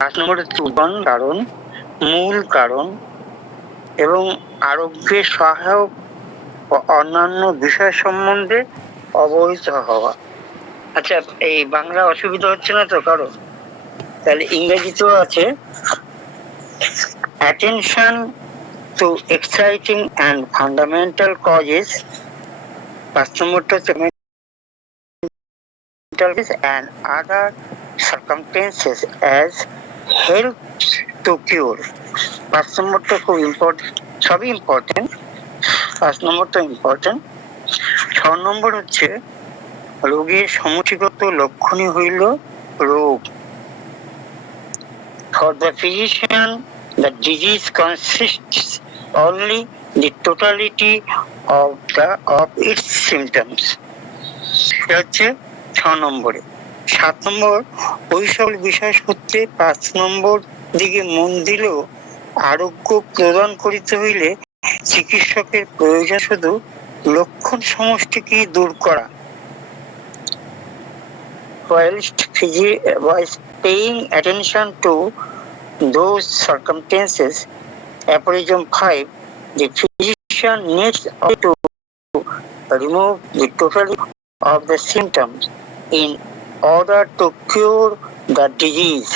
5 নম্বর হচ্ছে কারণ, মূল কারণ এবং আরোগ্যের সহায়ক ও অন্যান্য বিষয় সম্বন্ধে অবহিত হওয়া। আচ্ছা, এই বাংলা অসুবিধা হচ্ছে না তো কারণ? তাহলে ইংরেজিতেও আছে attention to exciting and fundamental causes, 5 নম্বরটা হচ্ছে and other circumstances as helps to cure। 5 নম্বরটা খুব ইম্পর্টেন্ট, সবই ইম্পর্টেন্ট, 5 নম্বরটা ইম্পর্টেন্ট। 6 নম্বর হচ্ছে রোগের সমষ্টিগত লক্ষণই হইল রোগ। For the physician, the disease consists only the totality of its symptoms। এটা হচ্ছে 6 নম্বরে। 7 নম্বর, ওই সকল বিষয় সূত্রে 5 নম্বর দিকে মন দিলেও আরোগ্য প্রদান করিতে হইলে চিকিৎসকের প্রয়োজন শুধু লক্ষণ সমষ্টিকে দূর করা। Whilst paying attention to those circumstances, aphorism 5, the physician needs to remove the totality of the symptoms in order to cure the disease।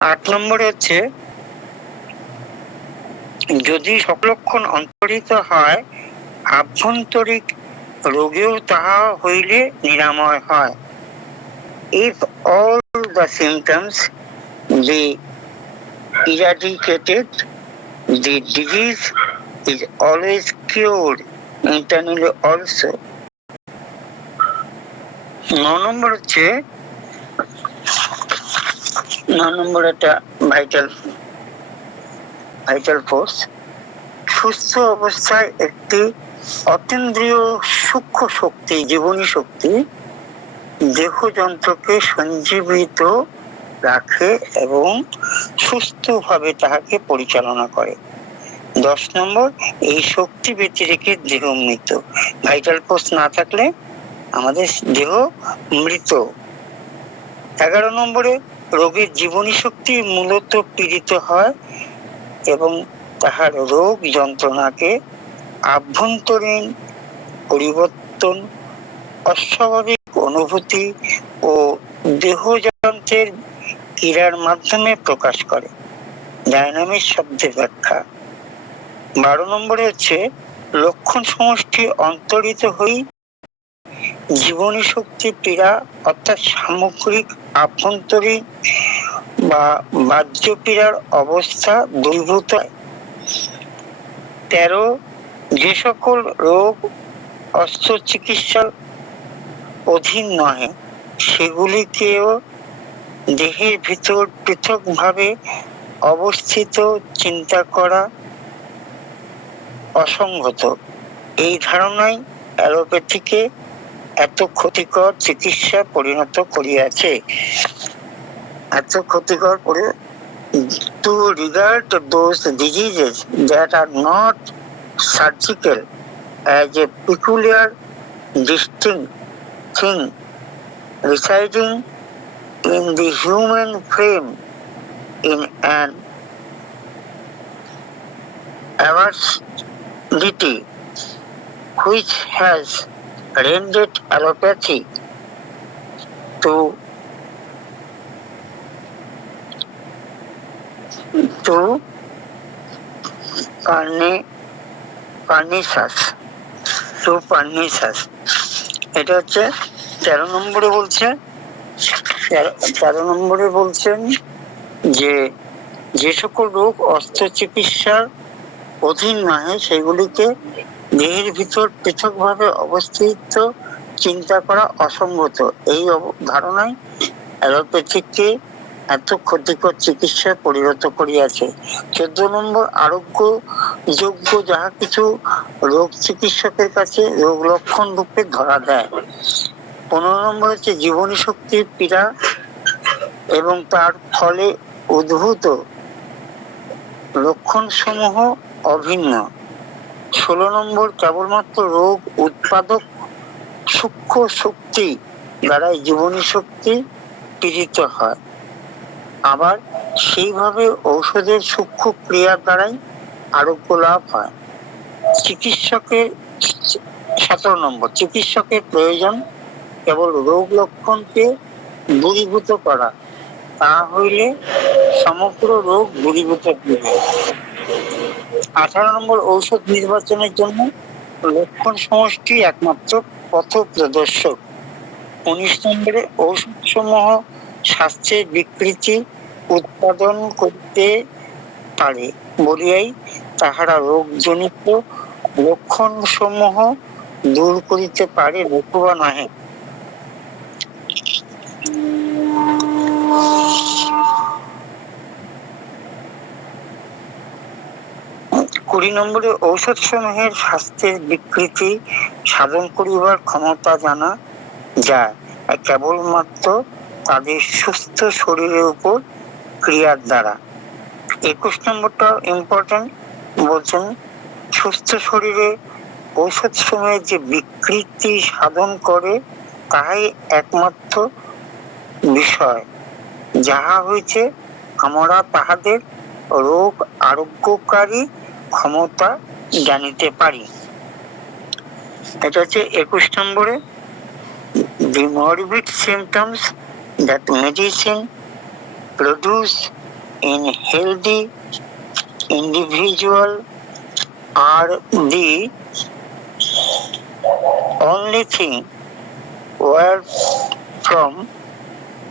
8 নম্বরে হচ্ছে যদি সকল লক্ষণ অন্তর্হিত হয়, আভ্যন্তরিক রোগেও তাহা হইলে নিরাময় হয়। If all the symptoms be eradicated, the disease is always cured internally also। 9 নম্বর হচ্ছে 9 নম্বর একটা ভাইটাল ফোর্স। সুস্থ অবস্থায় একটি অতীন্দ্রিয় সূক্ষ্ম শক্তি, জীবনী শক্তি দেহযন্ত্রকে সঞ্জীবিত রাখে এবং সুস্থভাবে তাহাকে পরিচালনা করে। 10 নম্বর, এই শক্তি ব্যতি রেখে দেহ মৃত। ভাইটাল ফোর্স না থাকলে আমাদের দেহ মৃত। 11 নম্বরে রোগের জীবনী শক্তি মূলত পীড়িত হয় এবং তাহার রোগ যন্ত্রণাকে আভ্যন্তরীণ পরিবর্তন, অস্বাভাবিক অনুভূতি ও দেহযন্ত্রের ক্রিয়ার মাধ্যমে প্রকাশ করে। ডায়নামিক শব্দের ব্যাখ্যা। 12 নম্বরে হচ্ছে লক্ষণ সমষ্টি অন্তরিত হই জীবনী শক্তি পীড়া অর্থাৎ সামগ্রিক আভ্যন্তরীণ বা বাহ্য পীড়ার অবস্থা দূরীভূত হয়। 13, যে সকল রোগ অস্ত্র চিকিৎসার অধীন নহে সেগুলিকেও দেহের ভিতর পৃথকভাবে অবস্থিত চিন্তা করা অসঙ্গত। এই ধারণাই অ্যালোপ্যাথিকে এত ক্ষতিকর চিকিৎসা পরিণত করিয়াছে। এত ক্ষতিকর করে to regard those diseases that are not surgical as a peculiar distinct thing residing in the human frame in an absurdity which has rendered allopathy to pernicious। এটা হচ্ছে 13 নম্বরে বলছে, 13 নম্বরে বলছেন যে সকল রোগ অস্ত্র চিকিৎসার অধীন নয় সেগুলিকে দেহের ভিতর পৃথকভাবে অবস্থিত চিন্তা করা অসঙ্গত। এই ধারণায় অ্যালোপ্যাথিককে এত ক্ষতিকর চিকিৎসায় পরিণত করিয়াছে। 14 নম্বর, আরোগ্য যোগ্য যাহা কিছু রোগ চিকিৎসকের কাছে রোগ লক্ষণ রূপে ধরা দেয়। 15 নম্বর হচ্ছে জীবনী শক্তির পীড়া এবং তার ফলে উদ্ভূত লক্ষণ সমূহ অভিন্ন। 16 নম্বর, কেবলমাত্র রোগ উৎপাদক সূক্ষ্ম শক্তি দ্বারাই জীবনী শক্তি পীড়িত হয়। আবার সেইভাবে ঔষধের সূক্ষ্ম ক্রিয়ার দ্বারাই আরোগ্য লাভ হয়। চিকিৎসকের 17 নম্বর, চিকিৎসকের প্রয়োজন কেবল রোগ লক্ষণকে দূরীভূত করা, তা হইলে সমগ্র রোগ দূরীভূত হইবে। 18 নম্বর, ঔষধ নির্বাচনের জন্য লক্ষণ সমষ্টি একমাত্র পথ প্রদর্শক। 19 নম্বরে, ঔষধ সমূহ স্বাস্থ্যের বিকৃতি উৎপাদন করতে পারে বলিয়াই তাহারা রোগজনিত লক্ষণ সমূহ দূর করিতে পারে নতুবা নহে। 20 নম্বরে, ঔষধ সমূহের স্বাস্থ্যের বিকৃতি সাধন করিবার ক্ষমতা জানা যায় কেবলমাত্র তাদের সুস্থ শরীরের উপর ক্রিয়ার দ্বারা। 21 নম্বরটা ইম্পর্টেন্ট, বলছেন সুস্থ শরীরে ঔষধ সমূহের যে বিকৃতি সাধন করে তাহাই একমাত্র বিষয়, যাহা হয়েছে আমরা তাহাদের রোগ আরোগ্যকারী ক্ষমতা জানিতে পারি। এটা হচ্ছে 21 নম্বরে, the morbid symptoms that medicine produce in healthy individual are the only thing where from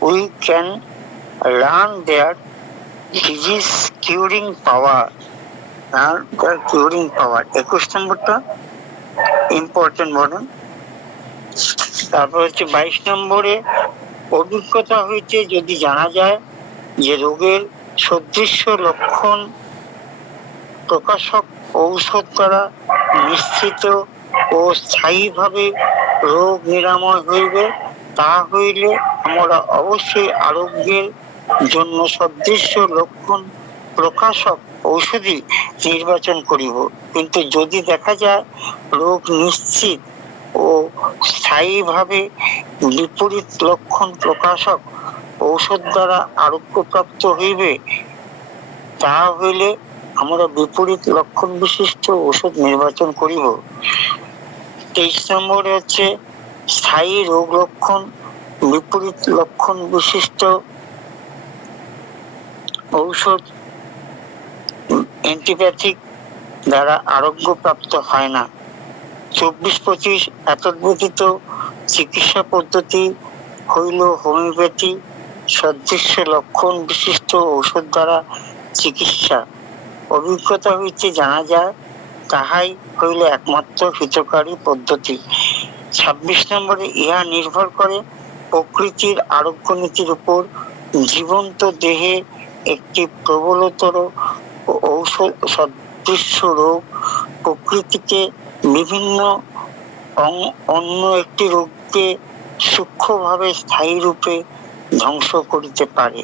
we can learn their disease curing power. 21 নম্বরটা ইম্পর্টেন্ট বলেন। তারপর হচ্ছে 22 নম্বরে, অভিজ্ঞতা হইতে যদি জানা যায় যে রোগের সদৃশ্য লক্ষণ প্রকাশক ঔষধ দ্বারা নিশ্চিত ও স্থায়ীভাবে রোগ নিরাময় হইবে, তা হইলে আমরা অবশ্যই আরোগ্যের জন্য সদৃশ্য লক্ষণ প্রকাশক ঔষধি নির্বাচন করিব। কিন্তু যদি দেখা যায় রোগ নিশ্চিত ও স্থায়ীভাবে বিপরীত লক্ষণ প্রকাশক ঔষধ দ্বারা আরোগ্যপ্রাপ্ত হইবে, তা হইলে আমরা বিপরীত লক্ষণ বিশিষ্ট ঔষধ নির্বাচন করিব। 23 নম্বরে হচ্ছে স্থায়ী রোগ লক্ষণ বিপরীত লক্ষণ বিশিষ্ট ঔষধ অ্যান্টিপ্যাথিক দ্বারা আরোগ্য প্রাপ্ত হয় না। 24-25 এতদ্ব্যতীত চিকিৎসা পদ্ধতি হইল হোমিওপ্যাথি, সদৃশ্য লক্ষণ বিশিষ্ট ঔষধ দ্বারা চিকিৎসা অভিজ্ঞতা হইতে জানা যায়, তাহাই হইল একমাত্র হিতকারী পদ্ধতি। 26 নম্বরে, ইহা নির্ভর করে প্রকৃতির আরোগ্য নীতির উপর। জীবন্ত দেহে একটি প্রবলতর ঔষধ সদৃশ্য রোগ প্রকৃতিকে বিভিন্ন অন্য একটি রোগকে সূক্ষ্মভাবে স্থায়ী রূপে ধ্বংস করিতে পারে।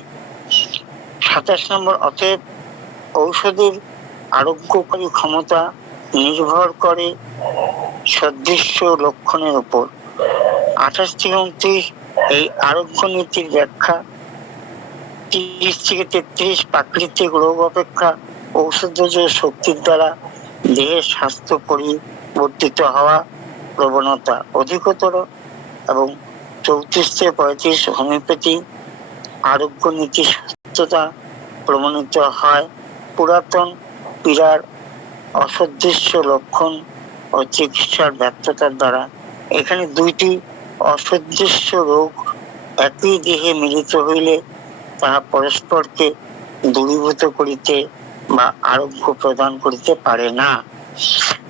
27 নম্বর, অতএব ঔষধের আরোগ্যকারী ক্ষমতা নির্ভর করে সদৃশ্য লক্ষণের উপর। 28-29 এই আরোগ্য নীতির ব্যাখ্যা। 30-33 প্রাকৃতিক রোগ অপেক্ষা ঔষধজ শক্তির দ্বারা দেহের স্বাস্থ্য পরিবর্তিত হওয়া প্রবণতা অধিকতর। এবং 34-35 হোমিওপ্যাথি আরোগ্য নীতি সত্যতা প্রমাণিত হয় পুরাতন পীড়ার অসদৃশ্য লক্ষণ ও চিকিৎসার ব্যর্থতার দ্বারা। এখানে দুইটি অসদৃশ্য রোগ একই দেহে মিলিত হইলে তাহা পরস্পরকে দূরীভূত করিতে বা আরোগ্য প্রদান করিতে পারে না।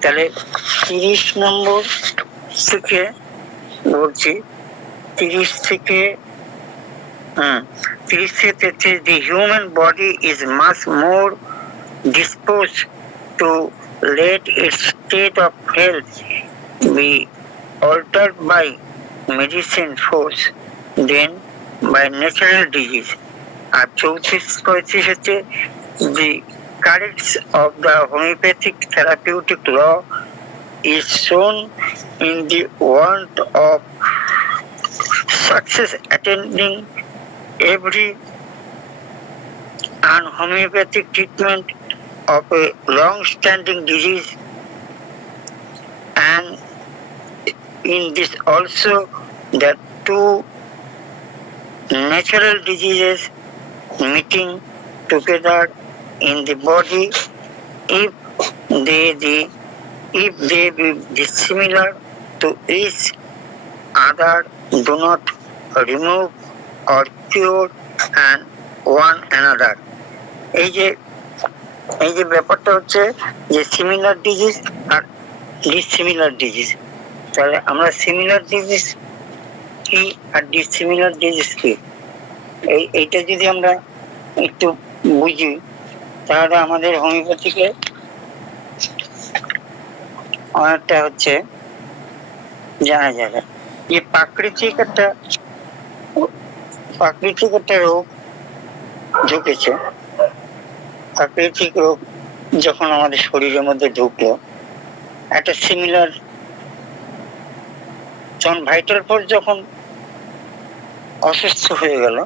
তাহলে 30 নম্বর থেকে বলছি, 30 থেকে 33, the human body is much more disposed to let its state of health be altered by medicine force than by natural disease. আর 34-35 হচ্ছে the currents of the homeopathic therapeutic law is shown in the want of success attending every and homeopathic treatment of a long-standing disease, and in this also the two natural diseases meeting together in the body, if they the if they be dissimilar to each other, do not remove or cure and one another. এই যে ব্যাপারটা হচ্ছে যে similar disease আর dissimilar disease, তাহলে আমরা similar disease কি আর dissimilar disease কি, এইটা যদি আমরা একটু বুঝি তাহলে আমাদের হোমিওপ্যাথিকে অনেকটা হচ্ছে জানা যাবে। যে প্রাকৃতিক একটা রোগ ঢুকেছে, প্রাকৃতিক রোগ যখন আমাদের শরীরের মধ্যে ঢুকলো, একটা সিমিলার, যখন ভাইটাল ফোর্স যখন অসুস্থ হয়ে গেল,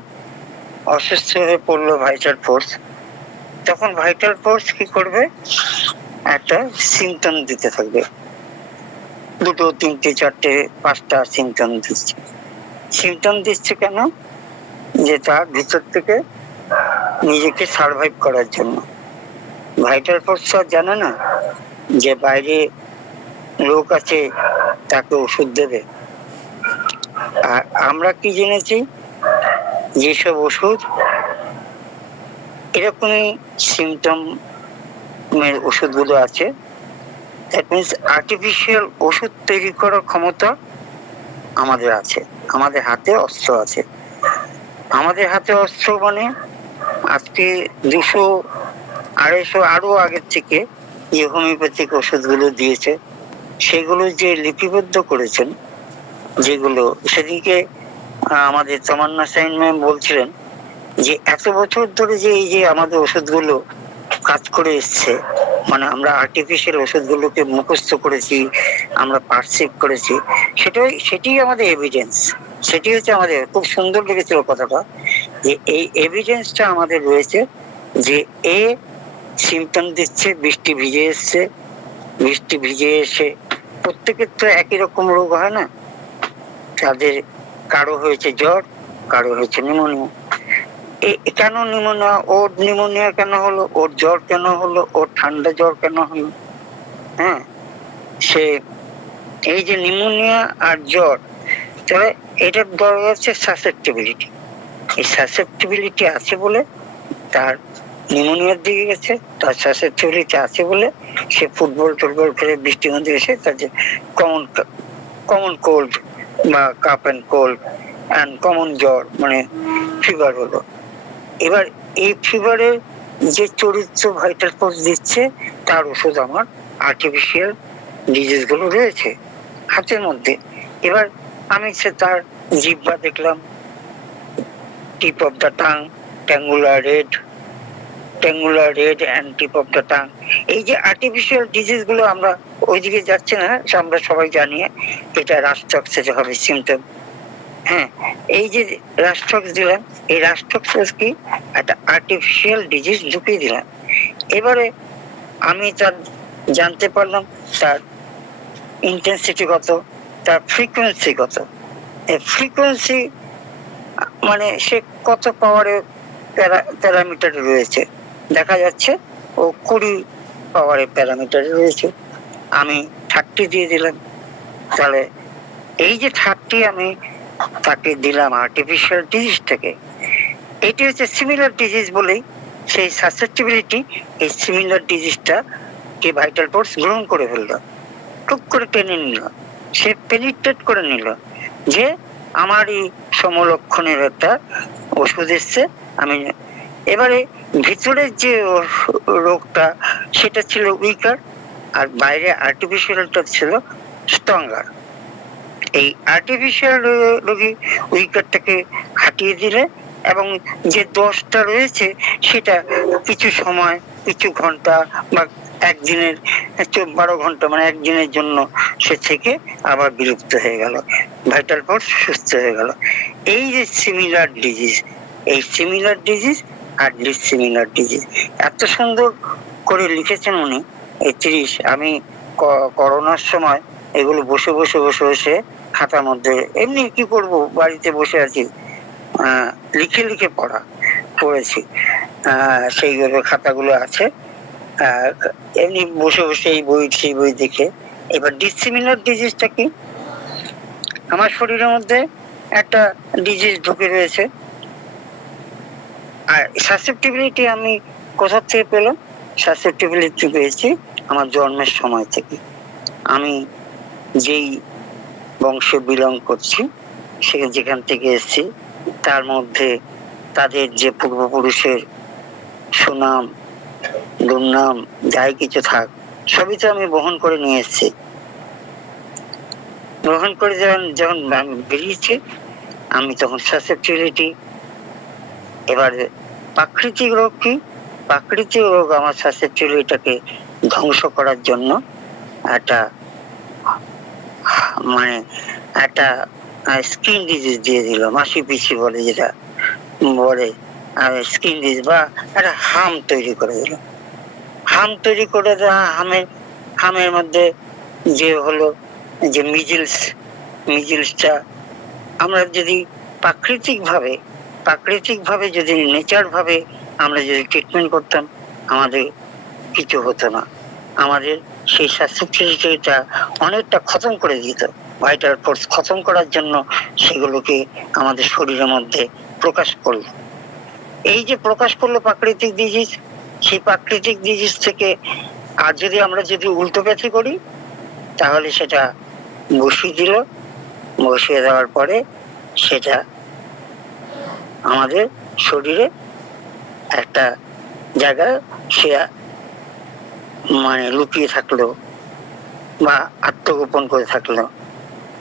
অসুস্থ হয়ে পড়লো ভাইটাল ফোর্স, তখন ভাইটাল ফোর্স কি করবে, একটা সিমটম দিতে থাকবে, দুটো তিনটে চারটে পাঁচটা সিমটম দিচ্ছে। সিমটম দিচ্ছে কেন, যে তার ভিতর থেকে নিজেকে সার্ভাইভ করার জন্য। ভাইটাল ফোর্স আর জানে না যে বাইরে লোক আছে তাকে ওষুধ দেবে। আর আমরা কি জেনেছি, যেসব ওষুধ এরকমই সিমটমের ওষুধগুলো আছে, দ্যাট মিনস আর্টিফিশিয়াল ওষুধ তৈরি করার ক্ষমতা আমাদের আছে, আমাদের হাতে অস্ত্র আছে। আমাদের হাতে অস্ত্র মানে আজকে 200-250 আরো আগের থেকে যে হোমিওপ্যাথিক ওষুধগুলো দিয়েছে, সেগুলো যে লিপিবদ্ধ করেছেন, যেগুলো সেদিকে আমাদের তমান্না সাইন ম্যাম বলছিলেন যে এত বছর ধরে যে এই যে আমাদের ওষুধগুলো কাজ করে এসছে, মানে আমরা আর্টিফিশিয়াল ওষুধগুলোকে মুখস্থ করেছি, আমরা পারসিভ করেছি, সেটি আমাদের এভিডেন্স। সেটি হচ্ছে আমাদের, খুব সুন্দর লেগেছিল কথাটা, যে এই এভিডেন্সটা আমাদের রয়েছে যে এ সিমটম দিচ্ছে, বৃষ্টি ভিজে এসে প্রত্যেকের তো একই রকম রোগ হয় না, তাদের কারো হয়েছে জ্বর, কারো হয়েছে নিউমোনিয়া। কেন নিউমোনিয়া, ওর নিউমোনিয়া কেন হলো, ওর জ্বর কেন হলো, ওর ঠান্ডা জ্বর কেন হলো? হ্যাঁ, সে এই যে নিউমোনিয়া আর জ্বর, তবে এটার দরকার হচ্ছে সাসেপ্টিবিলিটি। এই সাসেপ্টিবিলিটি আছে বলে তার নিউমোনিয়ার দিকে গেছে, তার সাসেপ্টিবিলিটি আছে বলে সে ফুটবল খেলে বৃষ্টির মধ্যে এসে তার যে কমন কোল্ড বা cup and cold and common জ্বর মানে ফিভার হলো। এবার এই ফিভারের যে চরিত্র ভাইটাল ফোর্স দিচ্ছে, তার ওষুধ আমার আর্টিফিশিয়াল ডিজিজ গুলো রয়েছে হাতের মধ্যে। এবার আমি তার জিহ্বা দেখলাম, tip of the tongue, triangular red and tip of the tongue. এই যে আর্টিফিশিয়াল ডিজিজ গুলো আমরা ওইদিকে যাচ্ছে না, আমরা সবাই জানি এটা রাস্টক্স হবে সিমটম। হ্যাঁ, এই যে রাস্টক্স দিলাম, এই রাস্টক্স কি একটা আর্টিফিশিয়াল ডিজিজ ঢুকিয়ে দিলাম। এবারে আমি তার জানতে পারলাম তার ইন্টেন্সিটি কত, তার ফ্রিকোয়েন্সি কত। ফ্রিকোয়েন্সি মানে সে কত পাওয়ারের প্যারামিটার রয়েছে, দেখা যাচ্ছে ও 20 পাওয়ারের প্যারামিটার রয়েছে। আমি 30 দিয়ে দিলাম, তাহলে এই যে 30 আমি তাকে দিলাম আর্টিফিশিয়াল ডিজিজ থেকে। এটি হচ্ছে সিমিলার ডিজিজ বলেই সেই সাসেপ্টিবিলিটি, এই সিমিলার ডিজিজটা কে ভাইটাল ফোর্স গ্রহণ করে ফেললো, টুক করে টেনে নিল, সে পেনিট্রেট করে নিল যে আমারই সমলক্ষণের একটা ওষুধ এসছে। আমি এবারে ভিতরের যে রোগটা সেটা ছিল উইকার, আর বাইরে আর্টিফিশিয়ালটা ছিল স্ট্রঙ্গার। এই আর্টিফিশিয়াল রোগী উইকারটাকে হাঁটিয়ে দিলে এবং যে দোষটা রয়েছে সেটা কিছু সময়, কিছু ঘন্টা বা একদিনের 12 ঘন্টা মানে একদিনের জন্য সে থেকে আবার বিলুপ্ত হয়ে গেল, ভাইটাল ফোর্স সুস্থ হয়ে গেল। এই যে সিমিলার ডিজিজ, এই সিমিলার ডিজিজ আর ডিসিমিলার ডিজিজ। এত সুন্দর করে লিখেছেন উনি এই 30। আমি করোনার সময় এগুলো বসে বসে বসে বসে খাতার মধ্যে, এমনি কি করব বাড়িতে বসে আছি, লিখে লিখে পড়েছি। সেইগুলো খাতাগুলো আছে, এমনি বসে বসে এই বই সেই বই দেখে। এবার ডিসিমিলার ডিজিজটা কি? আমার শরীরের মধ্যে একটা ডিজিজ ঢুকে রয়েছে। আর সাসেপ্টিবিলিটি আমি কোথা থেকে পেলাম? সাসেপ্টিবিলিটি পেয়েছি আমার জন্মের সময় থেকে। আমি যেই বংশে বিলং করছি, যেখান থেকে এসেছি, তার মধ্যে তাদের যে পূর্বপুরুষের সুনাম দুর্নাম যাই কিছু থাক, সবই তো আমি বহন করে নিয়ে এসেছি। বহন করে যখন বেরিয়েছি আমি, তখন সাসেপ্টিবিলিটি। এবার প্রাকৃতিক রোগ কি? প্রাকৃতিক রোগ আমার সাসেপ্টিবিলিটিটাকে ধ্বংস করার জন্য একটা একটা স্কিন ডিজিজ দিয়ে দিল, মাসি পিসি বলে যেটা বলে, স্কিন ডিজিজ বা একটা হাম তৈরি করে দিল। হাম তৈরি করে দেওয়া, হামের মধ্যে যে হলো যে মিজিলসটা আমরা যদি প্রাকৃতিকভাবে যদি নেচার ভাবে আমরা যদি ট্রিটমেন্ট করতাম, আমাদের কিছু হতো না। আমাদের সেই সাসেপ্টিবিলিটিটা অনেকটা খতম করে দিত। ভাইটাল ফোর্স খতম করার জন্য সেগুলোকে আমাদের শরীরের মধ্যে প্রকাশ করলো। এই যে প্রকাশ করলো প্রাকৃতিক ডিজিজ, সেই প্রাকৃতিক ডিজিজ থেকে আর যদি আমরা উল্টোপ্যাথি করি, তাহলে সেটা বসিয়ে দেওয়ার পরে সেটা আমাদের শরীরে একটা জায়গায় সে লুকিয়ে থাকলো বা আত্মগোপন করে থাকলো,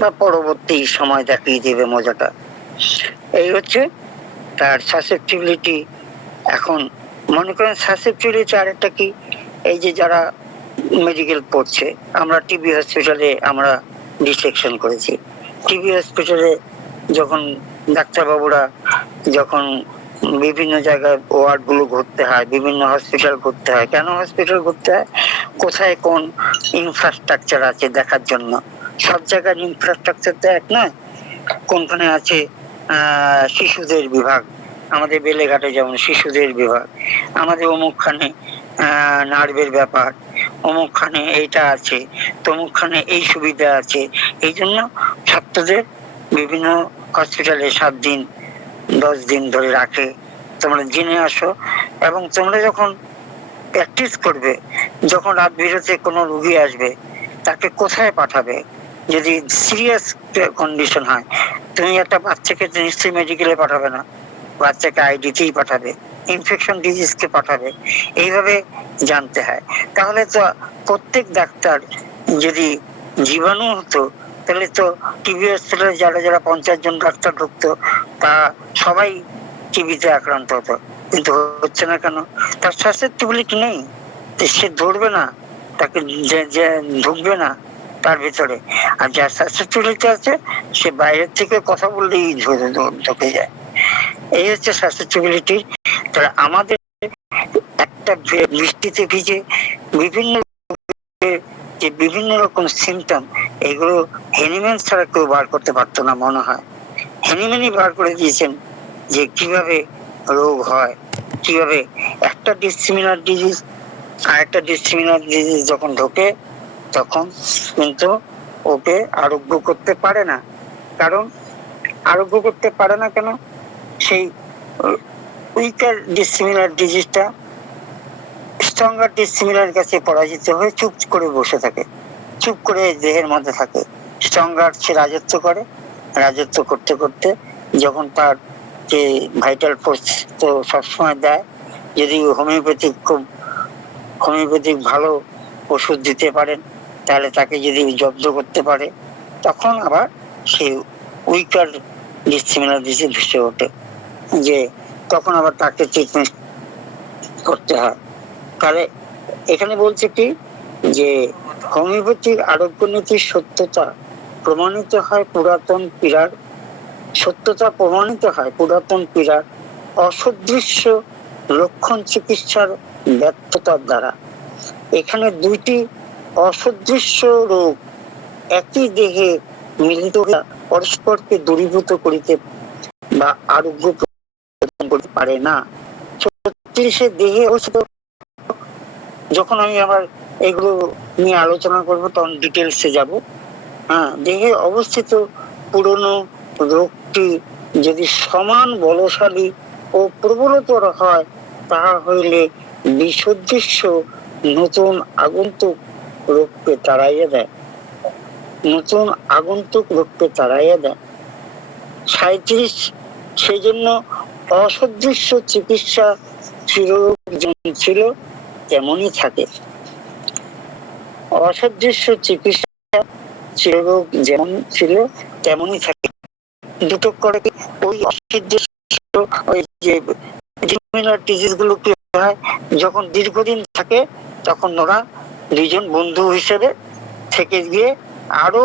বা পরবর্তী সময় দেখিয়ে দেবে মজাটা। এই হচ্ছে তার সাসেপ্টিবিলিটি। এখন মনে করেন সাসেপ্টিবিলিটি আরেকটা কি, এই যে যারা মেডিকেল পড়ছে, আমরা টিবি হসপিটালে আমরা ডিসেকশন করেছি। টিবি হসপিটালে যখন ডাক্তারবাবুরা যখন বিভিন্ন জায়গায় ওয়ার্ড গুলো ঘুরতে হয়, বিভিন্ন হসপিটাল ঘুরতে হয়, কেন হসপিটাল ঘুরতে হয়? কোথায় কোন ইনফ্রাস্ট্রাকচার আছে দেখার জন্য। সব জায়গার ইনফ্রাস্ট্রাকচার তো এক নয়। কোনখানে আছে শিশুদের বিভাগ, আমাদের বেলেঘাটে যেমন শিশুদের বিভাগ, আমাদের অমুকখানে নার্ভের ব্যাপার, অমুকখানে এইটা আছে, তমুকখানে এই সুবিধা আছে। এই জন্য ছাত্রদের বিভিন্ন হসপিটালে 7 দিন 10 দিন ধরে রাখে। তোমরা জেনে আসো, এবং তোমরা যখন প্র্যাকটিস করবে, যখন রাত বিরতে কোনো রোগী আসবে, তাকে কোথায় পাঠাবে? যদি সিরিয়াস কন্ডিশন হয়, তুমি একটা বাচ্চাকে নিশ্চয়ই মেডিকেলে পাঠাবে না, বাচ্চাকে আইডিতেই পাঠাবে, ইনফেকশন ডিজিজকে পাঠাবে। এইভাবে জানতে হয়। তাহলে তো প্রত্যেক ডাক্তার যদি জীবাণু হতো, তাহলে তো টিবি হসপিটালে যারা 50 জন ডাক্তার ঢুকতো, তা সবাই টিবিতে আক্রান্ত হতো। কিন্তু হচ্ছে না কেন? তার সাসেপ্টিবিলিটি নেই, সে ধরবে না, তাকে যে ঢুকবে না তার ভিতরে। আর যার সাসেপ্টিবিলিটি আছে, সে বাইরের থেকে কথা বললেই ঢুকে যায়। এই হচ্ছে সাসেপ্টিবিলিটি। তাহলে আমাদের একটা বৃষ্টিতে ভিজে বিভিন্ন রকম সিমটম, এগুলো হ্যানিম্যান ছাড়া কেউ বার করতে পারতো না মনে হয়। হ্যানিম্যানই বার করে দিয়েছেন যে কিভাবে রোগ হয়, কিভাবে একটা ডিসিমিলার ডিজিজ আর একটা ডিসিমিলার ডিজিজ যখন ঢোকে, তখন কিন্তু ওকে আরোগ্য করতে পারে না। কারণ আরোগ্য করতে পারে না কেন? সেই উইকার ডিসিমিলার ডিজিজটা স্ট্রঙ্গার ডিসিমিলার কাছে পরাজিত হয়ে চুপ করে বসে থাকে, চুপ করে দেহের মধ্যে থাকে। স্ট্রঙ্গার সে রাজত্ব করতে করতে যখন তার যে ভাইটাল ফোর্স তো সবসময় দেয়, যদি হোমিওপ্যাথিক ভালো ওষুধ দিতে পারেন, তাহলে তাকে যদি জব্দ করতে পারে, তখন আবার সেই উইকার ডিসিমিলার ডিজিজ ভেসে ওঠে, যে তখন আবার তাকে ট্রিটমেন্ট করতে হয়। তাহলে এখানে বলছে কি, যে হোমিওপ্যাথিক আরোগ্য নীতির সত্যতা প্রমাণিত হয় পুরাতন পীড়ার অসদৃশ্য লক্ষণ চিকিৎসার ব্যর্থতার দ্বারা। এখানে দুইটি অসদৃশ্য রোগ একই দেহে মিলিত হইয়া পরস্পরকে দূরীভূত করিতে বা আরোগ্য প্রদান করতে পারে না। 36 দেহে অবস্থিত, যখন আমি আবার এগুলো নিয়ে আলোচনা করব তখন ডিটেলসে যাব। দেহে অবস্থিত পুরনো রোগটি যদি সমান বলশালী ও প্রবলতর হয়, তাহা হইলে বিসদৃশ্য নতুন আগন্তুক রোগকে তাড়াইয়া দেয়। নতুন আগন্তুক রোগকে তাড়াইয়া দেয়। 37 সেই জন্য অসদৃশ্য চিকিৎসা চিররোগ যেমন ছিল তেমনই থাকে। অসদৃশ্য চিকিৎসা চিররোগ যেমন ছিল তেমনই থাকে। দুটো করে ওই অসদৃশ্য ওই যে ডিজিজ গুলো কি হয়, যখন দীর্ঘদিন থাকে তখন ওরা দুইজন বন্ধু হিসেবে থেকে গিয়ে আরো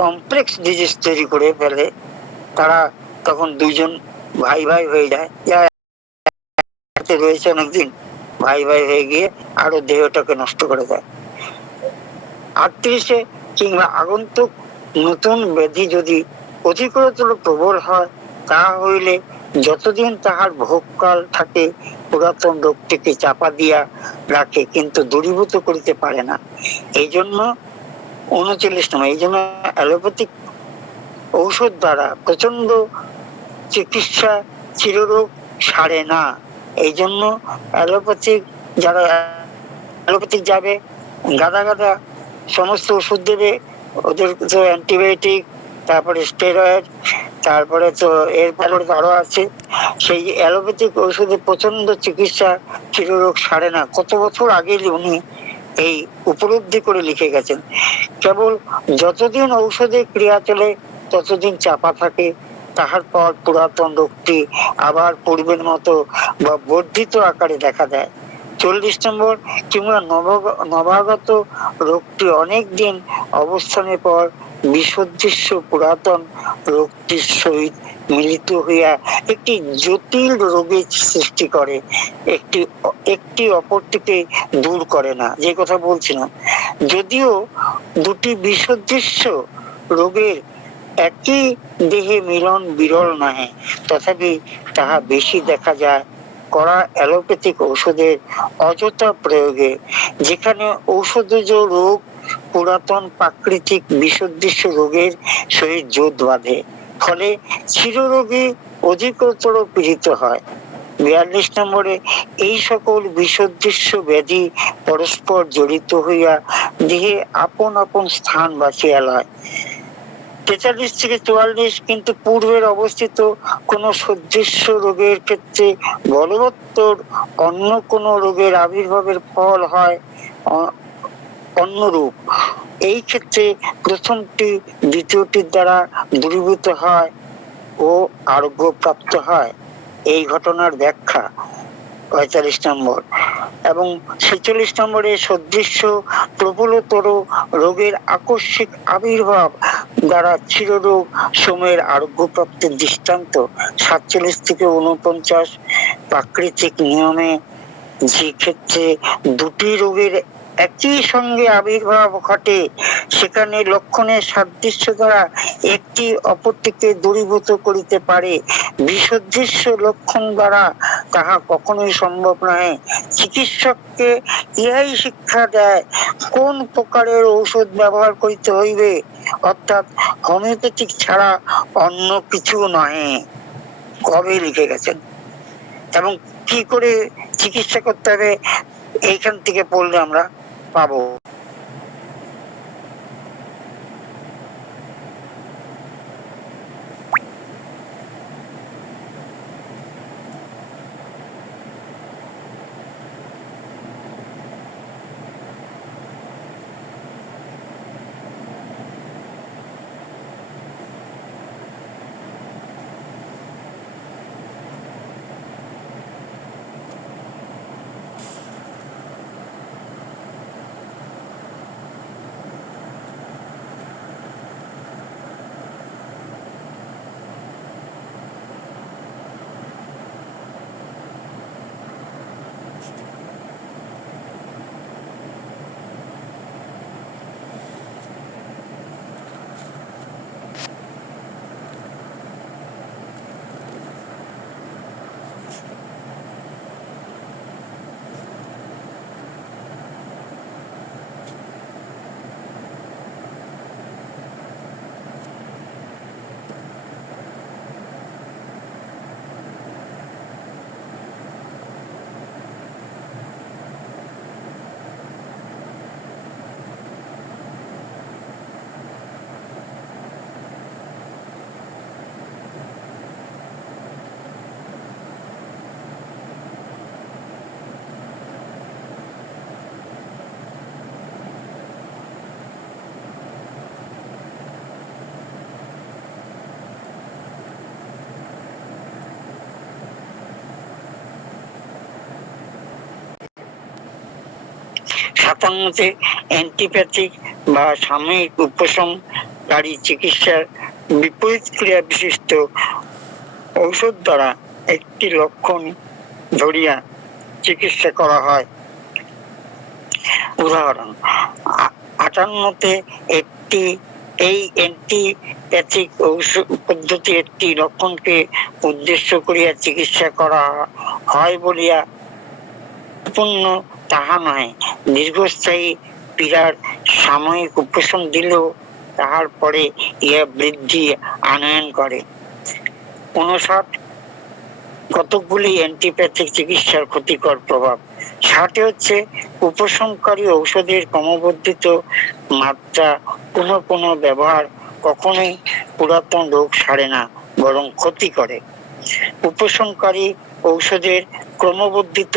কমপ্লেক্স ডিজিজ তৈরি করে ফেলে। তারা তখন দুইজন ভাই ভাই হয়ে যায়, রয়েছে অনেকদিন ভাই ভাই হয়ে গিয়ে আরো দেহটাকে নষ্ট করে দেয়। 38 কিংবা আগন্তুক নতুন ব্যাধি যদি অধিকতর প্রবল হয়, তাহা হইলে যতদিন তাহার ভোগকাল থাকে পুরাতন রোগটিকে চাপা দিয়া রাখে, কিন্তু দূরীভূত করিতে পারে না। এই জন্য 39 নম্বর, এই জন্য অ্যালোপ্যাথিক ঔষধ দ্বারা প্রচন্ড চিকিৎসা চিররোগ সারে না। এই জন্য যারা অ্যালোপ্যাথিক যাবে, গাদা গাদা সমস্ত ওষুধ দেবে, ওদের তো অ্যান্টিবায়োটিক, তারপরে স্টেরয়েড, তারপরে তো এরপরে আরো আছে। সেই অ্যালোপ্যাথিক ওষুধে প্রচন্ড চিকিৎসা চিররোগ সারে না। কত বছর আগে উনি এই উপলব্ধি করে লিখে গেছেন। কেবল যতদিন ঔষধের ক্রিয়া চলে ততদিন চাপা থাকে, তাহার পর পুরাতন রোগটি আবার পূর্বের মতো বা বর্ধিত আকারে দেখা দেয়। 40 নম্বর, কিংবা নবাগত রোগটি অনেক দিন অবস্থানের পর বিসদৃশ্য পুরাতন রোগটির সহিত মিলিত হইয়া একটি জটিল রোগের সৃষ্টি করে, একটি অপরটিকে দূর করে না। যে কথা বলছিলাম, যদিও দুটি বিসদৃশ্য রোগের একই দেহে মিলন বিরল নহে, তথাপি তাহা বেশি দেখা যায় করা অ্যালোপ্যাথিক ঔষধের অযথা প্রয়োগে, যেখানে ঔষধজ রোগ পুরাতন প্রাকৃতিক বিসদৃশ্য রোগের সহিত জোট বাঁধে, ফলে চিররোগী অধিকতর পীড়িত হয়। 42 নম্বরে, এই সকল বিসদৃশ্য ব্যাধি পরস্পর জড়িত হইয়া দেহে আপন আপন স্থান বাঁচিয়া লয়। 43 থেকে 44, কিন্তু পূর্বের অবস্থিত কোন সদৃশ্য রোগের ক্ষেত্রে বলবত্তর অন্য কোন রোগের আবির্ভাবের ফল হয় অন্যরূপ। এই ক্ষেত্রে প্রথমটি দ্বিতীয়টির দ্বারা দূরীভূত হয় ও আরোগ্য প্রাপ্ত হয়। এই ঘটনার ব্যাখ্যা 45 নম্বর। এবং 46 নম্বরে সদৃশ্য প্রবলতর রোগের আকস্মিক আবির্ভাব দ্বারা চিররোগ সময়ের আরোগ্য প্রাপ্তির দৃষ্টান্ত। 47 থেকে 49, প্রাকৃতিক নিয়মে যে ক্ষেত্রে দুটি রোগের একই সঙ্গে আবির্ভাব ঘটে, সেখানে লক্ষণের সাদৃশ্য দ্বারা একটি অপরটিকে দূরীভূত করিতে পারে, বিসদৃশ্য লক্ষণ দ্বারা তাহা কখনোই সম্ভব নয়। চিকিৎসককে ইহাই শিক্ষা দেয় কোন প্রকারের ঔষধ ব্যবহার করিতে হইবে, অর্থাৎ হোমিওপ্যাথিক ছাড়া অন্য কিছু নহে। কবে লিখে গেছেন এবং কি করে চিকিৎসা করতে হবে, এইখান থেকে পড়লে আমরা পাবো। 57তে অ্যান্টিপ্যাথিক বা সাময়িক উপশমকারী চিকিৎসার বিপরীত ক্রিয়া বিশিষ্ট ঔষধ দ্বারা একটি লক্ষণ ধরিয়া চিকিৎসা করা হয়। উদাহরণ, 58তে এই অ্যান্টিপ্যাথিক ঔষধ পদ্ধতি একটি লক্ষণকে উদ্দেশ্য করিয়া চিকিৎসা করা হয় বলিয়া পূর্ণ তাহা নয়, দীর্ঘস্থায়ী পীড়ার সাময়িক উপশম দিলেও তাহার পরে ইহা বৃদ্ধি আনয়ন করে। 59 কতকগুলি অ্যান্টিপ্যাথিক চিকিৎসার ক্ষতিকর প্রভাব। 60 হচ্ছে উপশমকারী ঔষধের ক্রমবর্ধিত মাত্রা পুনঃ ব্যবহার কখনোই পুরাতন রোগ সারে না, বরং ক্ষতি করে। উপশমকারী ঔষধের ক্রমবর্ধিত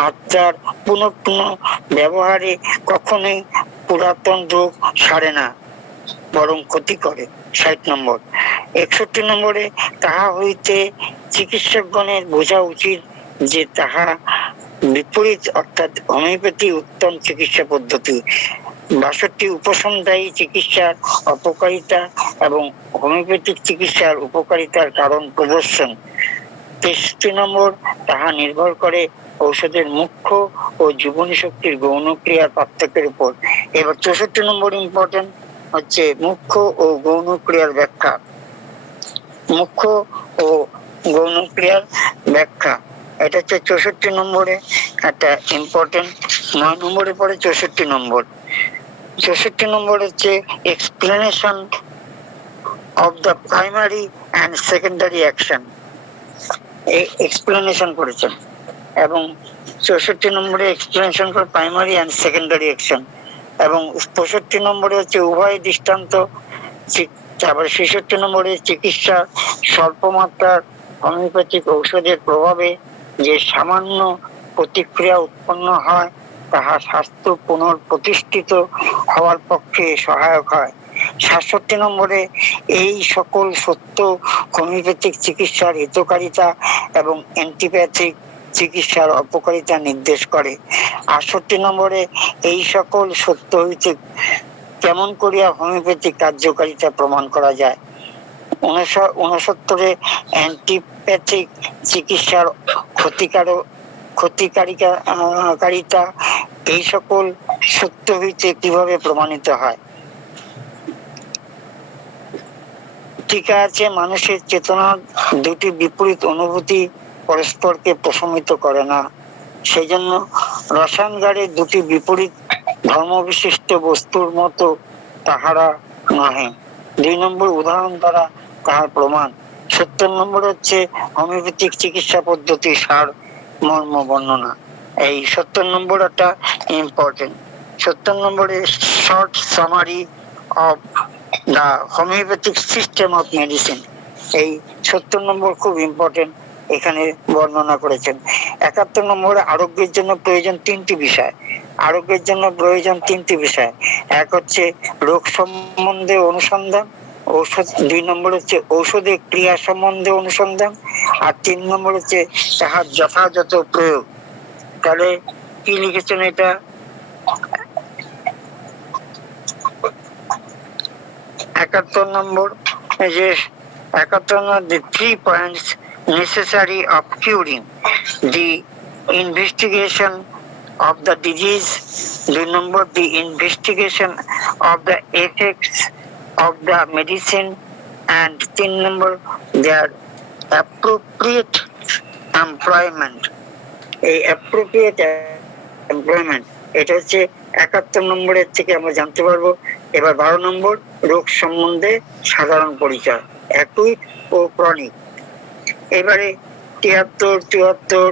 মাত্রার পুনঃ ব্যবহারে কখনোই পুরাতন রোগ সারে না, বরং ক্ষতি করে। 60 নম্বর। 61 নম্বরে তাহা হইতে চিকিৎসকগণের বোঝা উচিত যে তাহা বিপরীত, অর্থাৎ হোমিওপ্যাথি উত্তম চিকিৎসা পদ্ধতি। 62 উপশমদায়ী চিকিৎসার অপকারিতা এবং হোমিওপ্যাথিক চিকিৎসার উপকারিতার কারণ প্রদর্শন। 63 নম্বর, তাহা নির্ভর করে ঔষধের মুখ্য ও জীবনী শক্তির গৌণ ক্রিয়ার পার্থক্যের উপর। এবার 64 নম্বর ইম্পর্টেন্ট হচ্ছে মুখ্য ও গৌণ ক্রিয়ার ব্যাখ্যা। মুখ্য ও গৌণ ক্রিয়ার ব্যাখ্যা, এটা হচ্ছে 64 নম্বরে একটা ইম্পর্টেন্ট। 9 নম্বরে পরে 64 নম্বর। 64 নম্বর হচ্ছে explanation of the primary and secondary action, explanation করেছেন। এবং 64 নম্বরে এক্সপ্লেনেশন করে প্রাইমারি অ্যান্ড সেকেন্ডারি অ্যাকশন। এবং 65 নম্বরে হচ্ছে উভয় দৃষ্টান্ত। আবার 66 নম্বরে চিকিৎসা স্বল্পমাত্রার হোমিওপ্যাথিক ঔষধের প্রভাবে যে সামান্য প্রতিক্রিয়া উৎপন্ন হয় তাহা স্বাস্থ্য পুনঃপ্রতিষ্ঠিত হওয়ার পক্ষে সহায়ক হয়। 67 নম্বরে এই সকল সত্য হোমিওপ্যাথিক চিকিৎসার হিতকারিতা এবং অ্যান্টিপ্যাথিক চিকিৎসার অপকারিতা নির্দেশ করে। 68 নম্বরে এই সকল সত্য হইতে কেমন করিয়া হোমিওপ্যাথিক কার্যকারিতা প্রমাণ করা যায়। 69 অ্যান্টিপ্যাথিক চিকিৎসার ক্ষতিকারিতা এই সকল সত্য হইতে কিভাবে প্রমাণিত হয়। টিকা আছে, মানুষের চেতনার দুটি বিপরীত অনুভূতি পরস্পরকে প্রশমিত করে না, সেই জন্য রসায়নগারে দুটি বিপরীত ধর্মবিশিষ্ট বস্তুর মতো তাহারা নহে। 2 নম্বর উদাহরণ দ্বারা তাহার প্রমাণ। 70 নম্বর হচ্ছে হোমিওপ্যাথিক চিকিৎসা পদ্ধতি সার মর্ম বর্ণনা। এই 70 নম্বর একটা ইম্পর্টেন্ট। 70 নম্বরে short summary of the homeopathic system of medicine, এই 70 নম্বর খুব ইম্পর্টেন্ট, এখানে বর্ণনা করেছেন। 71 নম্বরে আরোগ্যের জন্য প্রয়োজন 3টি বিষয়। আরোগ্যের জন্য প্রয়োজন 3টি বিষয়। এক হচ্ছে রোগ সম্বন্ধে অনুসন্ধান, ঔষধ। 2 নম্বর হচ্ছে ঔষধের ক্রিয়া সম্বন্ধে অনুসন্ধান, আর 3 নম্বর হচ্ছে তাহার যথাযথ প্রয়োগ। তাহলে কি লিখেছেন এটা? 71 নম্বর যে 71 নম্বর, the 3 points necessary of curing: the investigation of the disease, 2 number the investigation of the effects of the medicine, and 3 number their appropriate employment. এই appropriate employment এটা হচ্ছে 71 নম্বরের থেকে আমরা জানতে পারবো। এবার 12 নম্বর, রোগ সম্বন্ধে সাধারণ পরিচয়, অ্যাকুইট ও ক্রনিক। এবারে 73, 74,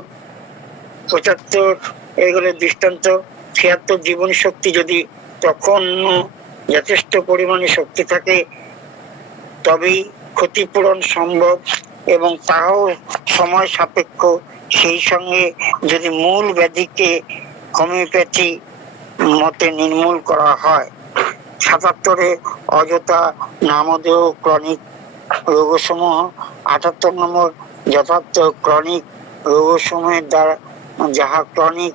75 এগুলো দৃষ্টান্ত। 76 জীবন শক্তি, যদি তখন যথেষ্ট পরিমাণে শক্তি থাকে তবেই ক্ষতিপূরণ সম্ভব এবং তাও সময় সাপেক্ষ। সেই সঙ্গে যদি মূল ব্যাধিকে হোমিওপ্যাথি মতে নির্মূল করা হয়। 77 অযথা নামধেয় ক্রনিক রোগসমূহ। 78 নম্বর যথার্থ ক্রনিক রোগসমূহের দ্বারা যাহা ক্রনিক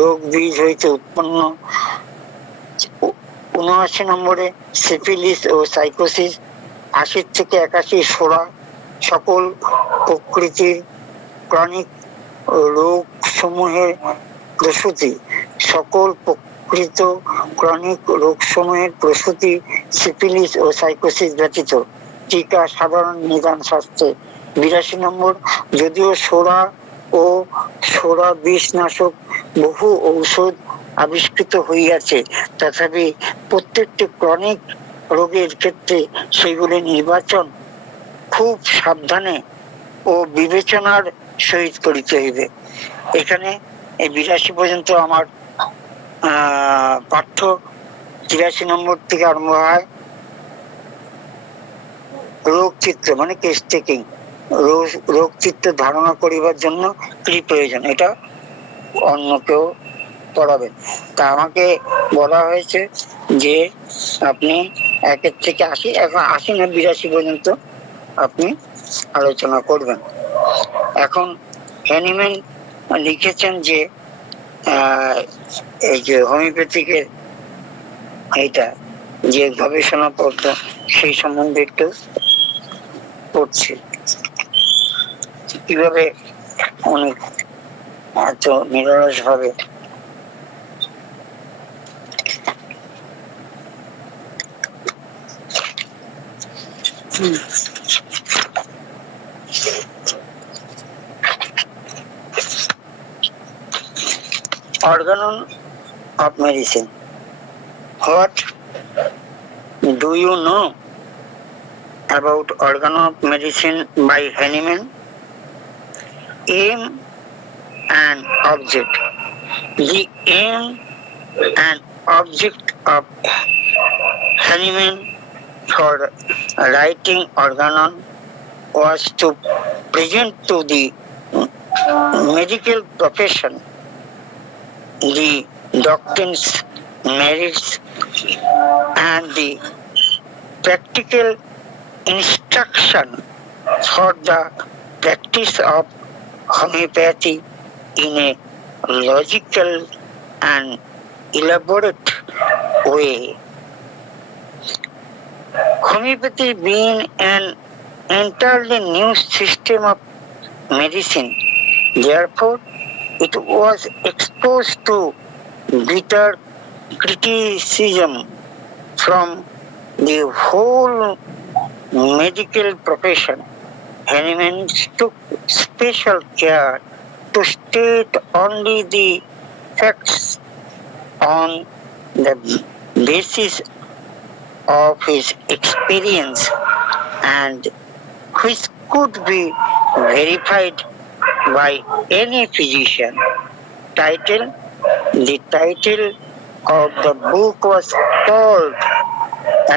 রোগ বীজ হইতে উৎপন্ন। ৭৯ নম্বরে সিফিলিস ও সাইকোসিস। ৮০ থেকে ৮১ সোরা সকল প্রকৃতির ক্রনিক রোগ সমূহের প্রসূতি। সকল প্রকৃত ক্রনিক রোগ সমূহের প্রসূতি সিফিলিস ও সাইকোসিস ব্যতীত। টিকা সাধারণ নিদান শাস্ত্রে। ৮২ নম্বর, যদিও সোরা ও সোরা বিষনাশক বহু ঔষধ আবিষ্কৃত হইয়াছে, তথাপি প্রত্যেকটি ক্রনিক রোগের ক্ষেত্রে সেগুলি নির্বাচন খুব সাবধানে ও বিবেচনার সহিত করিতে হইবে। এখানে এই ৮২ পর্যন্ত আমার পাঠ্য। ৮৩ নম্বর থেকে আরম্ভ হয় রোগ চিত্র, মানে কেস টেকিং। রোগ চিত্র ধারণা করিবার জন্য কি প্রয়োজন, এটা অন্য কেউ পড়াবেন। তা আমাকে বলা হয়েছে যে আপনি ১ থেকে ৮০, এখন ৮০ না ৮২ পর্যন্ত আপনি আলোচনা করবেন। এখন হ্যানিম্যান লিখেছেন যে এই যে হোমিওপ্যাথিকের এইটা যে গবেষণা পত্র, সেই সম্বন্ধে একটু পড়ছি, কিভাবে উনি এত নিরলস ভাবে organon of medicine. What do you know about organon of medicine by Hahnemann? Aim and object. The aim and object of Hahnemann for writing organon was to present to the medical profession the doctrines, merits, and the practical instruction for the practice of homeopathy in a logical and elaborate way. Homeopathy being an entirely new system of medicine, therefore it was exposed to bitter criticism from the whole medical profession. Hahnemann took special care to state only the facts on the basis of his experience and which could be verified by any physician. Title: the title of the book was called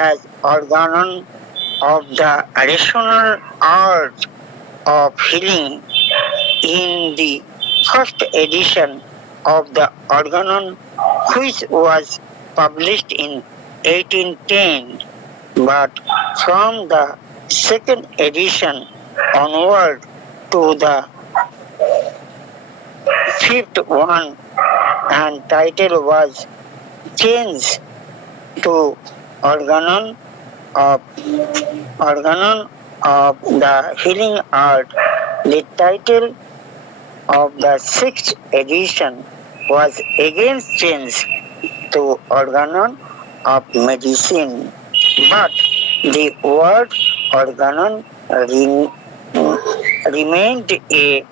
as Organon of the Rational Art of Healing in the first edition of the Organon, which was published in 1810, but from the second edition onward to the fifth one, and title was changed to Organon of the Healing Art. The title of the sixth edition was again changed to Organon of Medicine, but the word organon remained a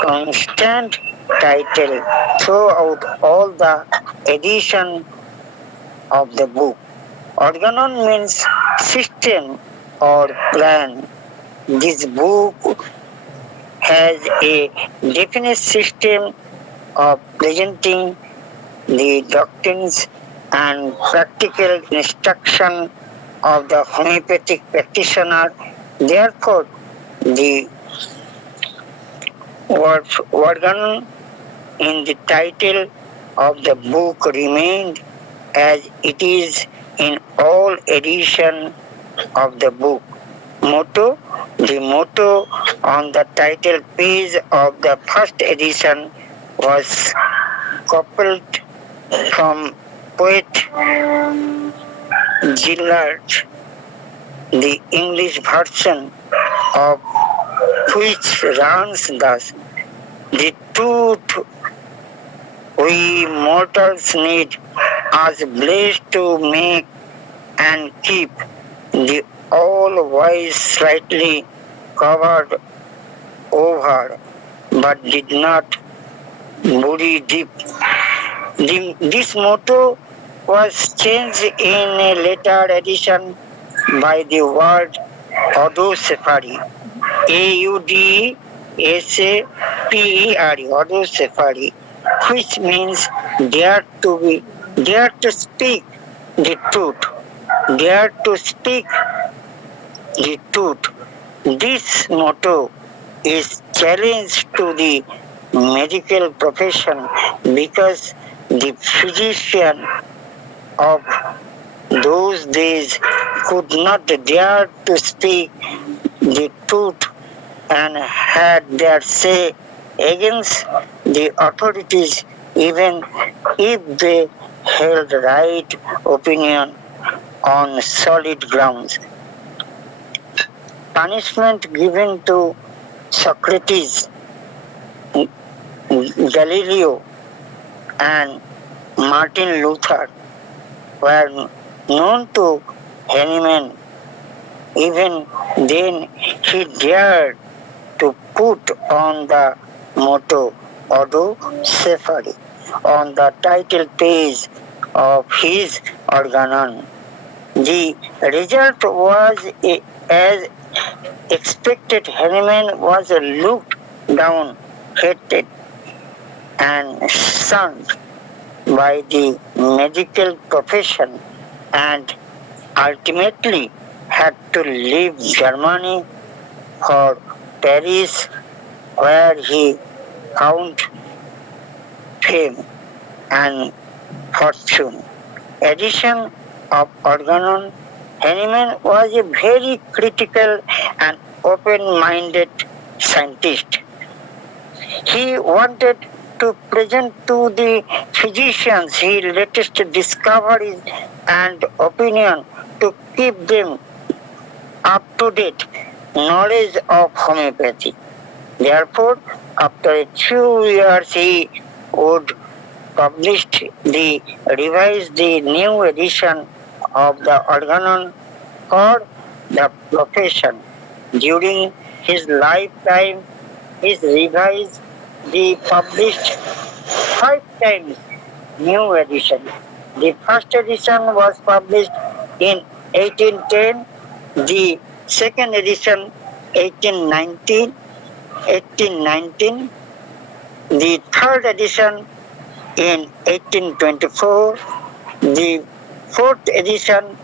constant title throughout all the edition of the book. Organon means system or plan. This book has a definite system of presenting the doctrines and practical instruction of the homeopathic practitioner. Therefore, the word organon in the title of the book remained as it is in all editions of the book. Motto: the motto on the title page of the first edition was coupled from poet Gillard, the English version of which runs thus: the truth we mortals need us blessed to make and keep, the all-wise slightly covered over, but did not bury deep. This motto was changed in a later edition by the word Audosepari, Audaseperi, Audosepari, which means dare to speak the truth, dare to speak the truth. This motto is challenge to the medical profession because the physician of those days could not dare to speak the truth and had their say against the authorities even if they held right opinion on solid grounds. Punishment given to Socrates, Galileo, and Martin Luther were known to Hahnemann. Even then, he dared to put on the motto Odo Sefari on the title page of his organon. The result was as expected. Hahnemann was looked down, hated, and shunned by the medical profession and ultimately had to leave Germany for Paris, where he found fame and fortune. Edition of Organon, Hahnemann was a very critical and open-minded scientist. He wanted to present to the physicians his latest discoveries and opinion to keep them up to date knowledge of homeopathy. Therefore, after a few years, he would publish the new edition of the Organon for the profession. During his lifetime, he revised the published 5 times new edition. The first edition was published in 1810, the second edition 1819, the third edition in 1824, the fourth edition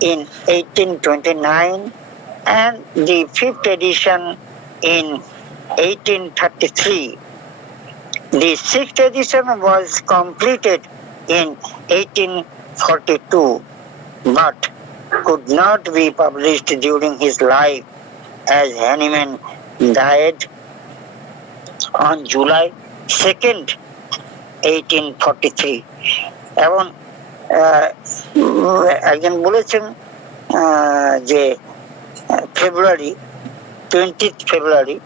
in 1829, and the fifth edition in 1833. The sixth edition was completed in 1842, but could not be published during his life as Hahnemann died on July 2nd, 1843. এবং একজন বলেছেন যে ফেব্রুয়ারি 20th ফেব্রুয়ারি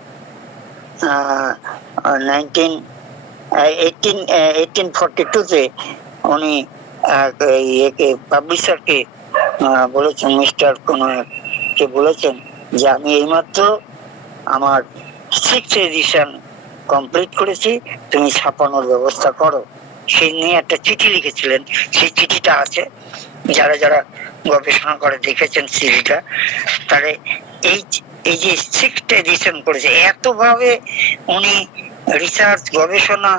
1842-তে উনি পাবলিশারকে বলেছেন, mister কে বলেছেন যে আমি এইমাত্র আমার 6th এডিশন কমপ্লিট করেছি, তুমি ছাপানোর ব্যবস্থা করো। সেই নিয়ে একটা চিঠি লিখেছিলেন, সেই চিঠিটা আছে, যারা যারা গবেষণা করে দেখেছেন সিরিজটা, তাহলে এই যে 6th এডিশন করেছে, এতভাবে উনি রিসার্চ গবেষণা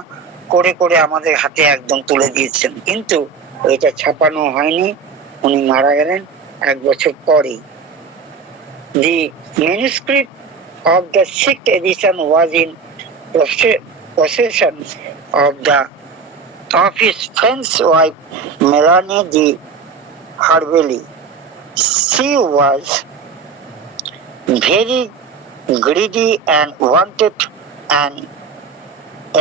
করে করে আমাদের হাতে একদম তুলে দিয়েছেন, কিন্তু এটা ছাপানো হয়নি। উনি মারা গেলেন 1 বছর পরেই। The manuscript of the 6th edition was in possession of his French wife Melanie de Harbelly. She was very greedy and wanted an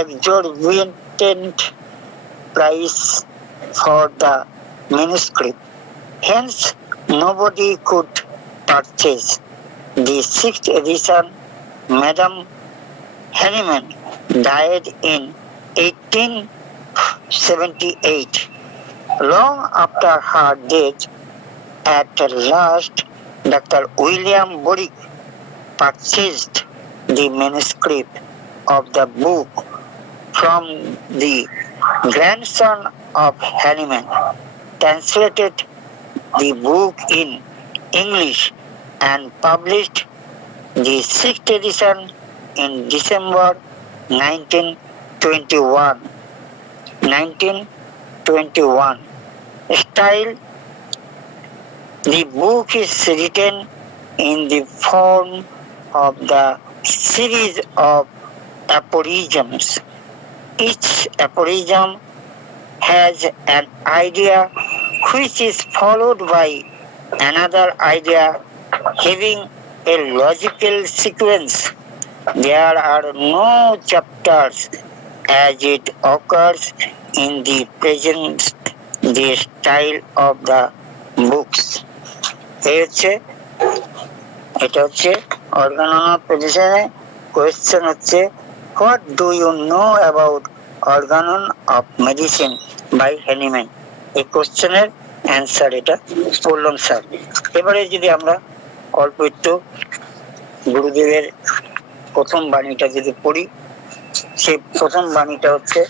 exorbitant price for the manuscript. Hence, nobody could purchase the sixth edition. Madame Henneman died in 1878. Long after her death, at last, Dr. William Borick purchased the manuscript of the book from the grandson of Henneman, translated the book in English, and published the sixth edition in December 1921. 1921. Style: the book is written in the form of the series of aphorisms. Each aphorism has an idea which is followed by another idea having a logical sequence. There are no chapters as it occurs in the present the style of the books. এটা হচ্ছে organon of position. Question হচ্ছে, what do you know about organon of medicine by Hahnemann? এই কোশ্চেনের answer এটা বললাম sir. এবারে যদি আমরা অল্প একটু গুরুদেবের প্রথম বাণীটা যদি পড়ি, সেই প্রথম বাণীটা হচ্ছে,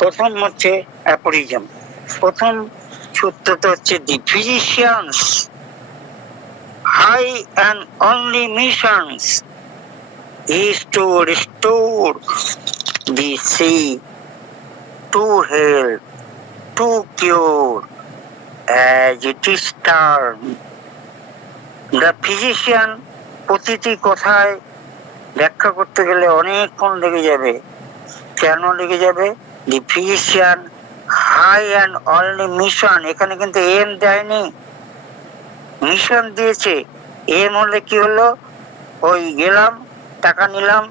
প্রথম হচ্ছে অ্যাপোরিজম। প্রথম সূত্রটা হচ্ছে, the physician's high and only missions is to restore the sick, to heal, to cure, as it is termed. The physician, প্রতিটি কথায় ব্যাখ্যা করতে গেলে অনেকক্ষণ লেগে যাবে। কেন লেগে যাবে? The physician high and only mission, এখানে কিন্তু এম দেয়নি, মিশন দিয়েছে। এম হলে কি হলো, ওই গেলাম, টাকা নিলাম,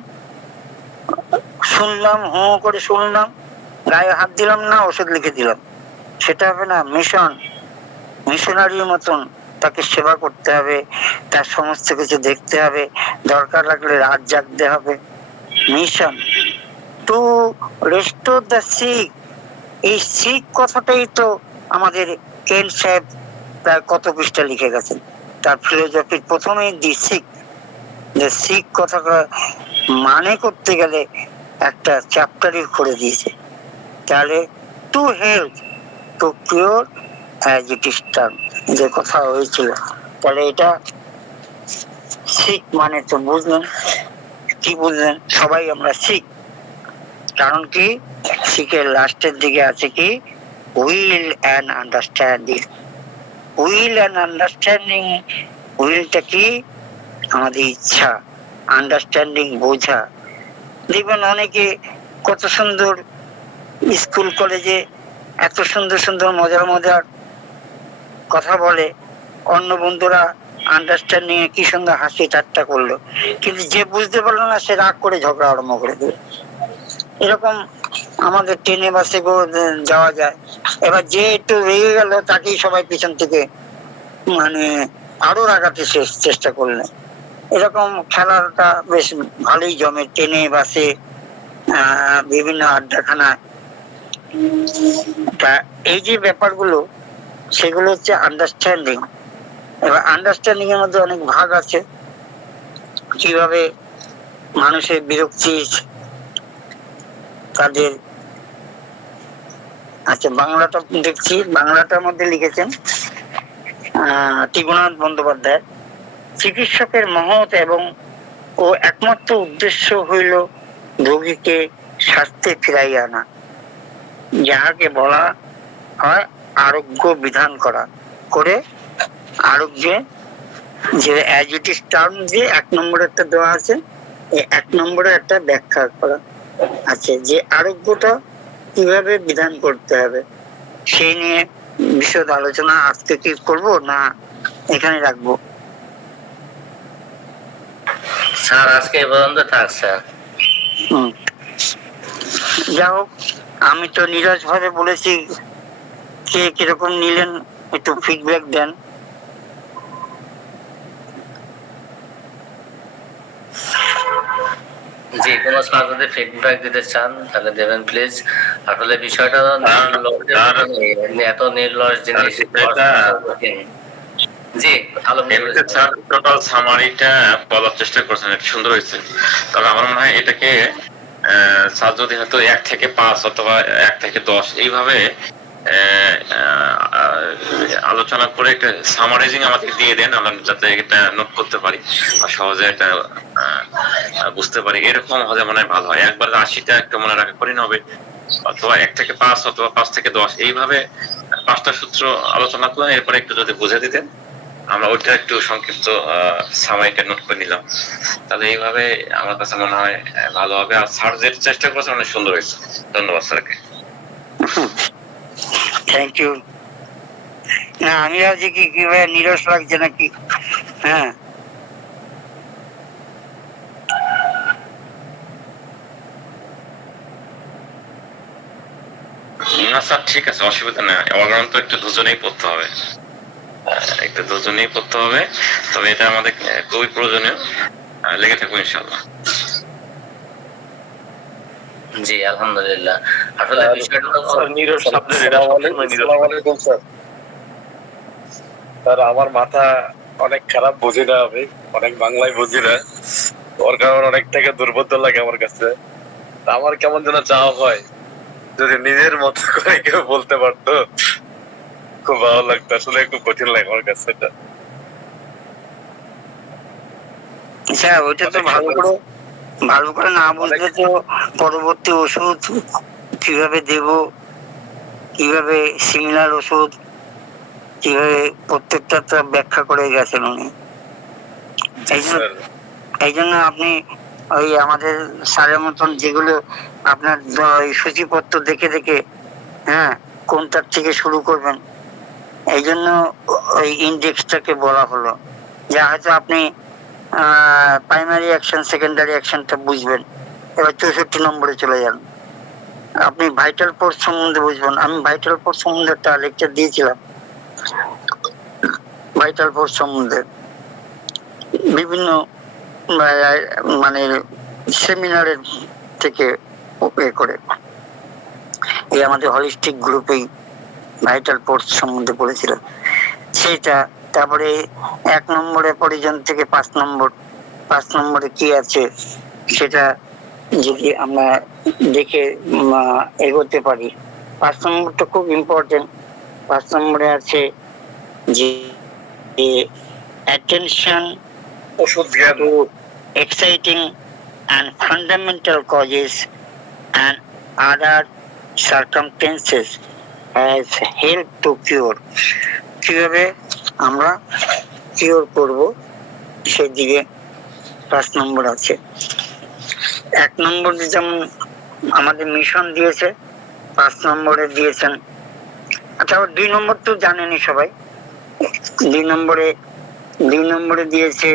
শুনলাম, হু করে শুনলাম, গায়ে হাত দিলাম না, ওষুধ লিখে দিলাম, সেটা হবে না। মিশন, মিশনারির মতন তাকে সেবা করতে হবে, তার সমস্ত কিছু দেখতে হবে, দরকার লাগলে রাত জাগতে হবে। Mission to restore the sick, এই সিক কথাটাই তো আমাদের কেন সাহেব প্রায় কত পৃষ্ঠা লিখে গেছেন তার ফিলোসফির প্রথমেই। দি সিক, যে সিক কথাটা মানে করতে গেলে একটা চ্যাপ্টারই করে দিয়েছে। তাহলে to help, two cure, as it is term, যে কথা হয়েছিল। তাহলে এটা সিক মানে তো বুঝলেন, কি বুঝলেন সবাই? আমরা সিক, কারণ কি সিকের লাস্টের দিকে আছে কি, will and understanding. Will and understanding, উইলটা কি আমাদের ইচ্ছা, আন্ডারস্ট্যান্ডিং বোঝা। দেখবেন অনেকে কত সুন্দর স্কুল কলেজে এত সুন্দর সুন্দর মজার মজার কথা বলে, অন্য বন্ধুরা আন্ডারস্ট্যান্ডিং এ কি সুন্দর হাসি ঠাট্টা করলো, কিন্তু যে বুঝতে পারলো না সে রাগ করে ঝগড়া আরম্ভ করে দেবে। এরকম আমাদের ট্রেনে বাসে যাওয়া যায়, এবার যে একটু রেগে গেল তাকেই সবাই পিছন থেকে মানে আরো রাগাতে চেষ্টা করলেন। এরকম খেলাটা বেশ ভালোই জমে ট্রেনে বাসে, বিভিন্ন আড্ডাখানায়। তা এই যে ব্যাপারগুলো, সেগুলো হচ্ছে আন্ডারস্ট্যান্ডিং। এবার আন্ডারস্ট্যান্ডিং এর মধ্যে অনেক ভাগ আছে, কিভাবে মানুষের বিরক্তি তাদের। আচ্ছা, বাংলাটা দেখছি, বাংলাটার মধ্যে লিখেছেন ত্রিগুণনাথ বন্দ্যোপাধ্যায়, চিকিৎসকের মহৎ এবং ও একমাত্র উদ্দেশ্য হইল রোগীকে স্বাস্থ্যে ফিরাইয়া আনা, যাহাকে বলা হয় আরোগ্য বিধান করা, করে আরোগ্যে যে অ্যাজ ইট ইজ টার্ম যে এক নম্বরে একটা দেওয়া আছে, এই এক নম্বরে একটা ব্যাখ্যা করা আছে যে আরোগ্যটা কিভাবে বিধান করতে হবে, সেই নিয়ে বিশদ আলোচনা আজকে কি করব না এখানে রাখবো? স্যার আজকে এই পর্যন্ত থাক স্যার। যাই হোক, আমি তো নিরাশ ভাবে বলেছি, কে কিরকম নিলেন একটু ফিডব্যাক দেন। জি, কোনো স্যার যদি ফিডব্যাক দিতে চান তাহলে দেবেন প্লিজ। আসলে বিষয়টা এত নির্লস জিনিস জি স্যার টোটাল সামারিটা বলার চেষ্টা করছেন, সুন্দর হয়েছে। তবে আমার মনে হয় এটাকে স্যার যদি হয়তো 1 থেকে 5 অথবা 1 থেকে 10 এইভাবে আলোচনা করে একটা সামারাইজিং আমাদের দিয়ে দেন, আমরা যাতে এটা নোট করতে পারি বা সহজে এটা বুঝতে পারি, এরকম হলে মনে হয় ভালো হয়। একবার 80টা একটু মনে রাখা কঠিন হবে, অথবা 1 থেকে 5 অথবা 5 থেকে 10 এইভাবে 5টা সূত্র আলোচনা করলেন, এরপরে একটু যদি বুঝে দিতেন আমরা ওইটা একটু সংক্ষিপ্ত সামারিটা নোট করে নিলাম, তাহলে এইভাবে আমার কাছে মনে হয় ভালো হবে। আর স্যার যে চেষ্টা করেছেন অনেক সুন্দর হয়েছে, ধন্যবাদ স্যারকে। Thank you. না আমি ভাবছি কি কিভাবে নিরস লাগছে নাকি। হ্যাঁ, না স্যার ঠিক আছে, অসুবিধা নেই। অগ্রহণ তো একটু দুজনেই পড়তে হবে, একটু দুজনেই পড়তে হবে, তবে এটা আমাদের খুবই প্রয়োজনীয়। লেগে থাকবো ইনশাআল্লাহ। জি আলহামদুলিল্লাহ। আসলে বিষয়টা স্যার আমার মাথা অনেক খারাপ, বুঝি না, আমি অনেক বাংলায় বুঝি না, ওর কারণে অনেক থেকে দুর্বোধ্য লাগে আমার কাছে। আমার কেমন যেন চাওয়া হয় যদি নিজের মতো করে কেউ বলতে পারতো, খুব ভালো লাগতো। আসলে একটু কঠিন লাগে আমার কাছে এটা। আচ্ছা ওইটা তো ভালো করে না বুঝলে তো পরবর্তী ওষুধ কিভাবে দেব, কিভাবে সিমিলার ওষুধ কিভাবে, প্রত্যেকটা তো ব্যাখ্যা করে গেছেন উনি। এই জন্য আপনি ওই আমাদের স্যারের মতন যেগুলো আপনার সূচিপত্র দেখে দেখে, হ্যাঁ, কোনটার থেকে শুরু করবেন, এই জন্য ওই ইন্ডেক্সটাকে বলা হলো। যা হয়তো আপনি প্রাইমারি অ্যাকশন সেকেন্ডারি অ্যাকশনটা বুঝবেন, এবার 64 নম্বরে চলে যান, আপনি ভাইটাল ফোর্স সম্বন্ধে বুঝবেন। আমি ভাইটাল ফোর্স সম্বন্ধে একটা লেকচার দিয়েছিলাম, ভাইটাল ফোর্স সম্বন্ধে বিভিন্ন মানে সেমিনারের থেকে করে এই আমাদের হলিস্টিক গ্রুপেই ভাইটাল ফোর্স সম্বন্ধে পড়েছিলাম সেটা। তারপরে 1 নম্বরে পরিজন থেকে 5 নম্বরে কি আছে সেটা যদি আমরা দেখে এগোতে পারি। 5 নম্বরটা খুব ইম্পর্টেন্ট। 5 নম্বরে আছে যে attention to exciting and fundamental causes and other circumstances has helped to cure. কিভাবে আমরা কিওর করব সেদিকে 5 নম্বর আছে। 1 নম্বরে যেমন আমাদের মিশন দিয়েছে, 5 নম্বরে দিয়েছেন। আচ্ছা 2 নম্বর তো জানেনই সবাই। 2 নম্বরে দিয়েছে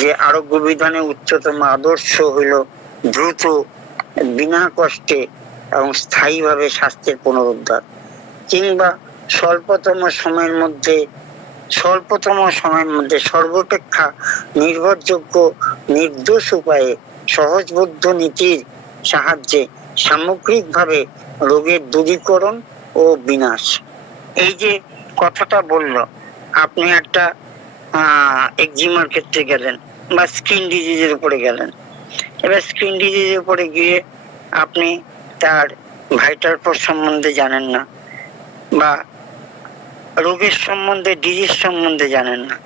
যে আরোগ্য বিধানে উচ্চতম আদর্শ হইল দ্রুত, বিনা কষ্টে এবং স্থায়ীভাবে স্বাস্থ্যের পুনরুদ্ধার, কিংবা স্বল্পতম সময়ের মধ্যে সর্বাপেক্ষা নির্ভরযোগ্য নির্দোষ উপায়ে সহজবোধ্য নীতির সাহায্যে সামগ্রিকভাবে রোগের দূরীকরণ ও বিনাশ। এই যে কথাটা বলল, আপনি একটা একজিমার ক্ষেত্রে গেলেন বা স্কিন ডিজিজের উপরে গেলেন, এবার স্কিন ডিজিজের উপরে গিয়ে আপনি তার ভাইটাল ফোর্স সম্বন্ধে জানেন না, বা রোগের সম্বন্ধে ডিজিজ সম্বন্ধে জানেন না,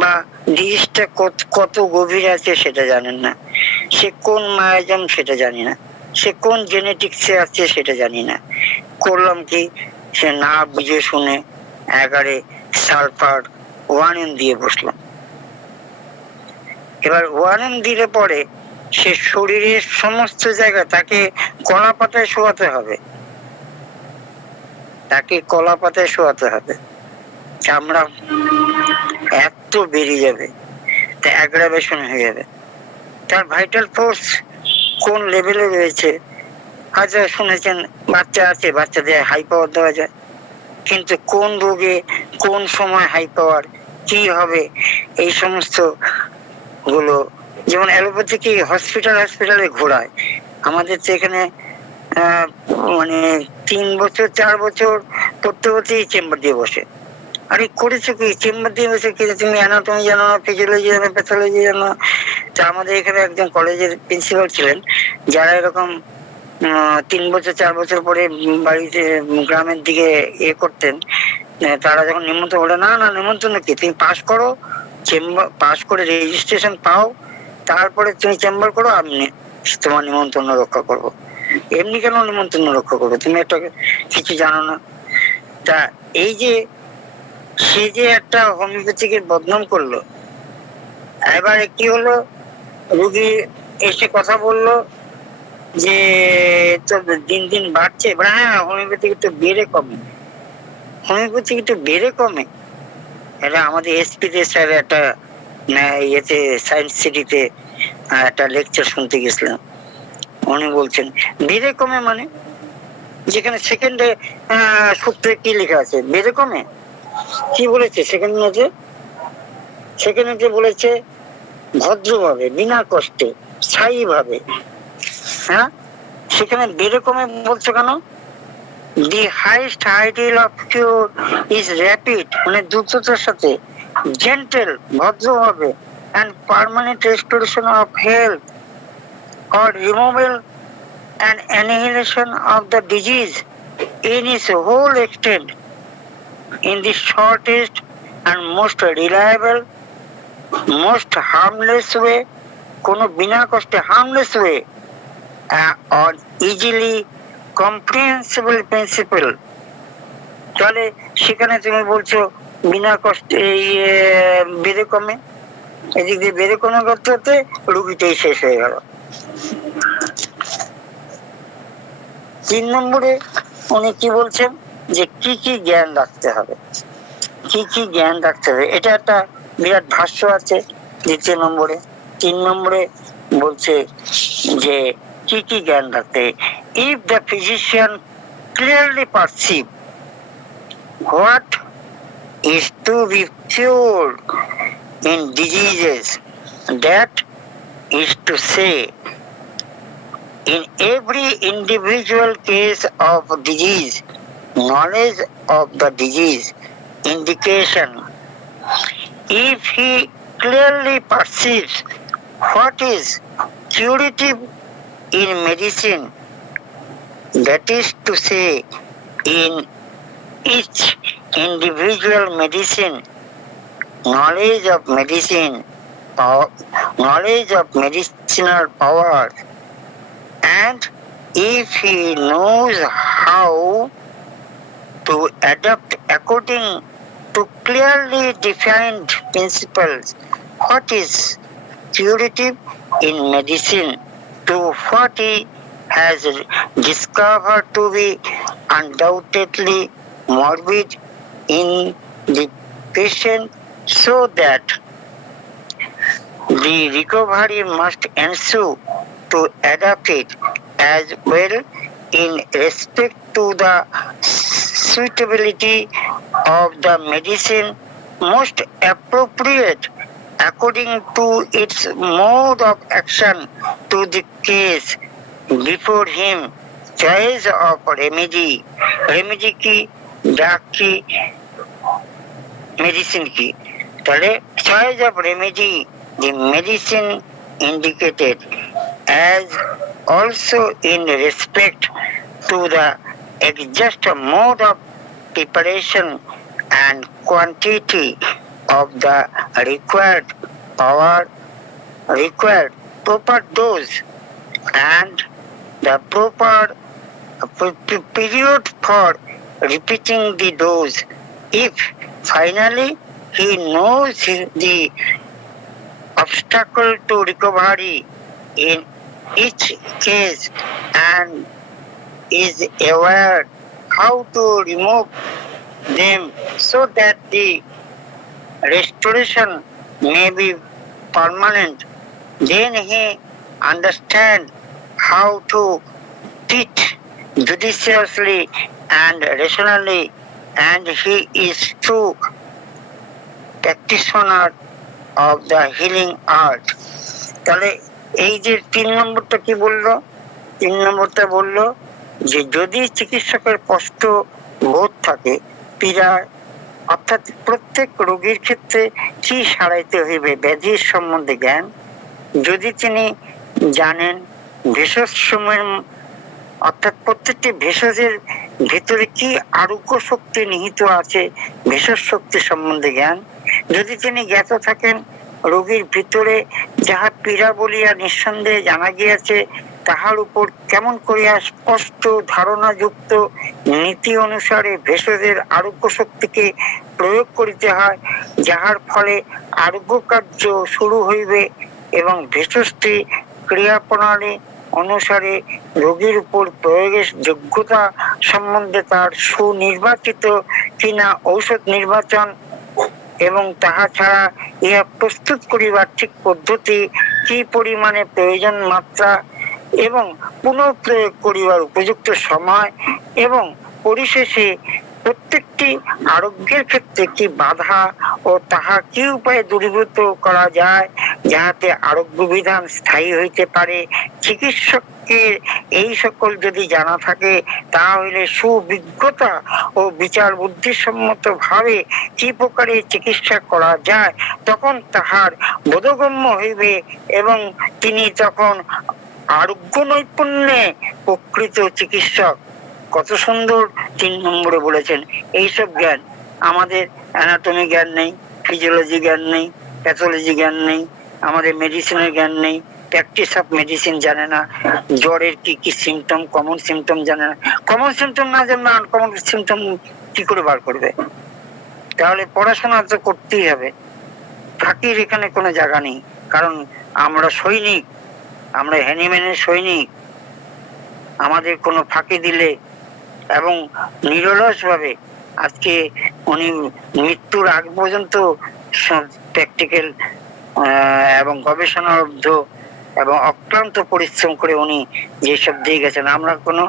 বা ডিজিজটা কত গভীর আছে সেটা জানেন না, সে কোন মায়াজম সেটা জানি না, সে কোন জেনেটিক্সে আছে সেটা জানি না, করলাম কি সে না বুঝে শুনে একারে সালফার 1N দিয়ে বসলাম। এবার 1N দিলে পরে সে শরীরের সমস্ত জায়গায় তাকে কলা পাতায় শোয়াতে হবে, চামড়া এত বেরিয়ে যাবে, তা অ্যাগ্রাভেশন হয়ে যাবে। তার ভাইটাল ফোর্স কোন লেভেলে রয়েছে। আচ্ছা শুনেছেন বাচ্চা আছে, বাচ্চাদের হাই পাওয়ার দেওয়া যায়, কিন্তু কোন রোগে কোন সময় হাই পাওয়ার কি হবে এই সমস্ত গুলো, যেমন অ্যালোপ্যাথি কি হসপিটালে ঘোরায়, আমাদের তো এখানে আহ, মানে 3 বছর 4 বছর পড়তে পড়তেই চেম্বার দিয়ে বসে। আরে করেছো কি চেম্বার দিয়ে বসে, কি তুমি অ্যানাটমি জানো না, ফিজিওলজি জানো, প্যাথোলজি জানো? তা আমাদের এখানে একজন কলেজের প্রিন্সিপাল ছিলেন, যারা এরকম 3 বছর 4 বছর পরে বাড়িতে গ্রামের দিকে করতেন, তারা যখন নিমন্ত্রণ বলে, না না নিমন্ত্রণ কি, তুমি পাস করো, চেম্বার পাস করে রেজিস্ট্রেশন পাও, তারপরে তুমি চেম্বার করো, আমি তোমার নিমন্ত্রণ রক্ষা করবো। এমনি কেন নিমন্ত্রণ রক্ষা করবো, তুমি একটা কিছু জানো না? তা এই যে সে যে একটা হোমিওপ্যাথিকে বদনাম করলো, এবার কি হলো, রুগী এসে কথা বললো যে তো দিন দিন বাড়ছে, হ্যাঁ হোমিওপ্যাথি একটু বেড়ে কমে, হোমিওপ্যাথি একটু বেড়ে কমে। এটা আমাদের এসপি স্যার একটা ইয়েতে সায়েন্স সিটিতে একটা লেকচার শুনতে গেছিলাম, উনি বলছেন বেড়ে কমে মানে, যেখানে সেকেন্ডে সূত্রে কি লেখা আছে বেড়ে কমে, কি বলেছে সেকেন্ডে বলেছে ভদ্রভাবে বিনা কষ্টে স্থায়ী ভাবে, হ্যাঁ সেখানে বেড়ে কমে বলছো কেন? The highest ideal of cure is rapid, মানে দ্রুততার সাথে, জেন্টেল ভদ্রভাবে, and permanent restoration of health or removal and annihilation of the disease in its whole extent in the shortest and most reliable, most harmless way, কোনো বিনা কষ্টে harmless way, or easily comprehensible principle। তাহলে সেখানে তুমি বলছো বিনা কষ্টে বেড়ে কমে, এদিক দিয়ে বেড়ে কমে করতে হতে রুগীটাই শেষ হয়ে গেল। 3 নম্বরে উনি কি বলছেন যে কি কি জ্ঞান রাখতে হবে, কি কি জ্ঞান রাখতে হবে, এটা একটা বিরাট ভাষ্য আছে 2 নম্বরে। 3 নম্বরে বলছে যে কি কি জ্ঞান রাখতে হবে। If the physician clearly perceive what is to be cured in diseases, that is to say, in every individual case of disease, knowledge of the disease indication, if he clearly perceives what is curative in medicine, that is to say, in each individual medicine, knowledge of medicine, knowledge of medicinal power, and if he knows how to adapt according to clearly defined principles what is curative in medicine to what he has discovered to be undoubtedly morbid in the patient, so that the recovery must ensue to adapt it as well in respect to the suitability of the medicine most appropriate according to its mode of action to the case before him, choice of remedy, remedy কি, ডাক কি, medicine কি, তাহলে choice of remedy, the medicine indicated, as also in respect to the exact mode of preparation and quantity of the required power, required proper dose, and the proper period for repeating the dose. If finally he knows the obstacle to recovery in each case and is aware how to remove them so that the restoration may be permanent, then he understand how to teach judiciously and rationally, and he is true practitioner of the healing art. তাহলে এই যে 3 নম্বরটা কি বললো? 3 নম্বরটা বললো যে যদি চিকিৎসকের কষ্ট বোধ থাকে, পীড়া, অর্থাৎ প্রত্যেক রোগীর ক্ষেত্রে কি সারাইতে হইবে ব্যাধির সম্বন্ধে জ্ঞান, যদি তিনি জানেন ভেষজ সময়ের, অর্থাৎ প্রত্যেকটি ভেষজের ভিতরে কি আরোগ্য শক্তি নিহিত আছে, ভেষজ শক্তি সম্বন্ধে জ্ঞান, যদি তিনি জ্ঞাত থাকেন রোগীর ভিতরে যাহা পীড়া বলিয়া নিঃসন্দেহে জানা গিয়াছে, তাহার উপর কেমন করিয়া স্পষ্ট ধারণা যুক্ত নীতি অনুসারে ভেষজের আরোগ্য শক্তিকে প্রয়োগ করিতে হয়, যাহার ফলে আরোগ্য কার্য শুরু হইবে, এবং ভেষজটি ক্রিয়া প্রণালী অনুসারে রোগীর উপর প্রয়োগের যোগ্যতা সম্বন্ধে তার সুনির্বাচিত কিনা ঔষধ নির্বাচন, এবং তাহা ছাড়া ইহা প্রস্তুত করিবার ঠিক পদ্ধতি, কি পরিমাণে প্রয়োজন মাত্রা, এবং পুনঃপ্রয়োগ করিবার উপযুক্ত সময়, এবং পরিশেষে প্রত্যেকটি আরোগ্যের ক্ষেত্রে কি বাধা ও তাহা কি উপায়ে দূরীভূত করা যায়, যাহাতে আরোগ্য বিধান স্থায়ী হইতে পারে। চিকিৎসকের এই সকল যদি জানা থাকে, তাহলে সুবিজ্ঞতা ও বিচার বুদ্ধিসম্মত ভাবে কি প্রকারে চিকিৎসা করা যায় তখন তাহার বোধগম্য হইবে, এবং তিনি তখন আরোগ্য নৈপুণ্যে প্রকৃত চিকিৎসক। কত সুন্দর 3 নম্বরে বলেছেন। এইসব জ্ঞান আমাদের, অ্যানাটমি জ্ঞান নেই, ফিজিওলজি জ্ঞান নেই, প্যাথোলজি জ্ঞান নেই, আমাদের মেডিসিনের জ্ঞান নেই, প্র্যাকটিস অফ মেডিসিন জানে না, জ্বরের কি কি সিমটম, কমন সিমটম জানে না। কমন সিমটম না জানলে আনকমন সিমটম কি করে বার করবে? তাহলে পড়াশোনা তো করতেই হবে, ফাঁকির এখানে কোনো জায়গা নেই। কারণ আমরা সৈনিক, আমরা হ্যানিম্যানের সৈনিক। আমাদের কোনো ফাঁকি দিলে, এবং নিরলস ভাবে আজকে উনি মৃত্যুর আগ পর্যন্ত প্র্যাকটিক্যাল এবং গবেষণালব্ধ এবং অক্লান্ত পরিশ্রম করে উনি যেসব দিয়ে গেছেন, আমরা কোনো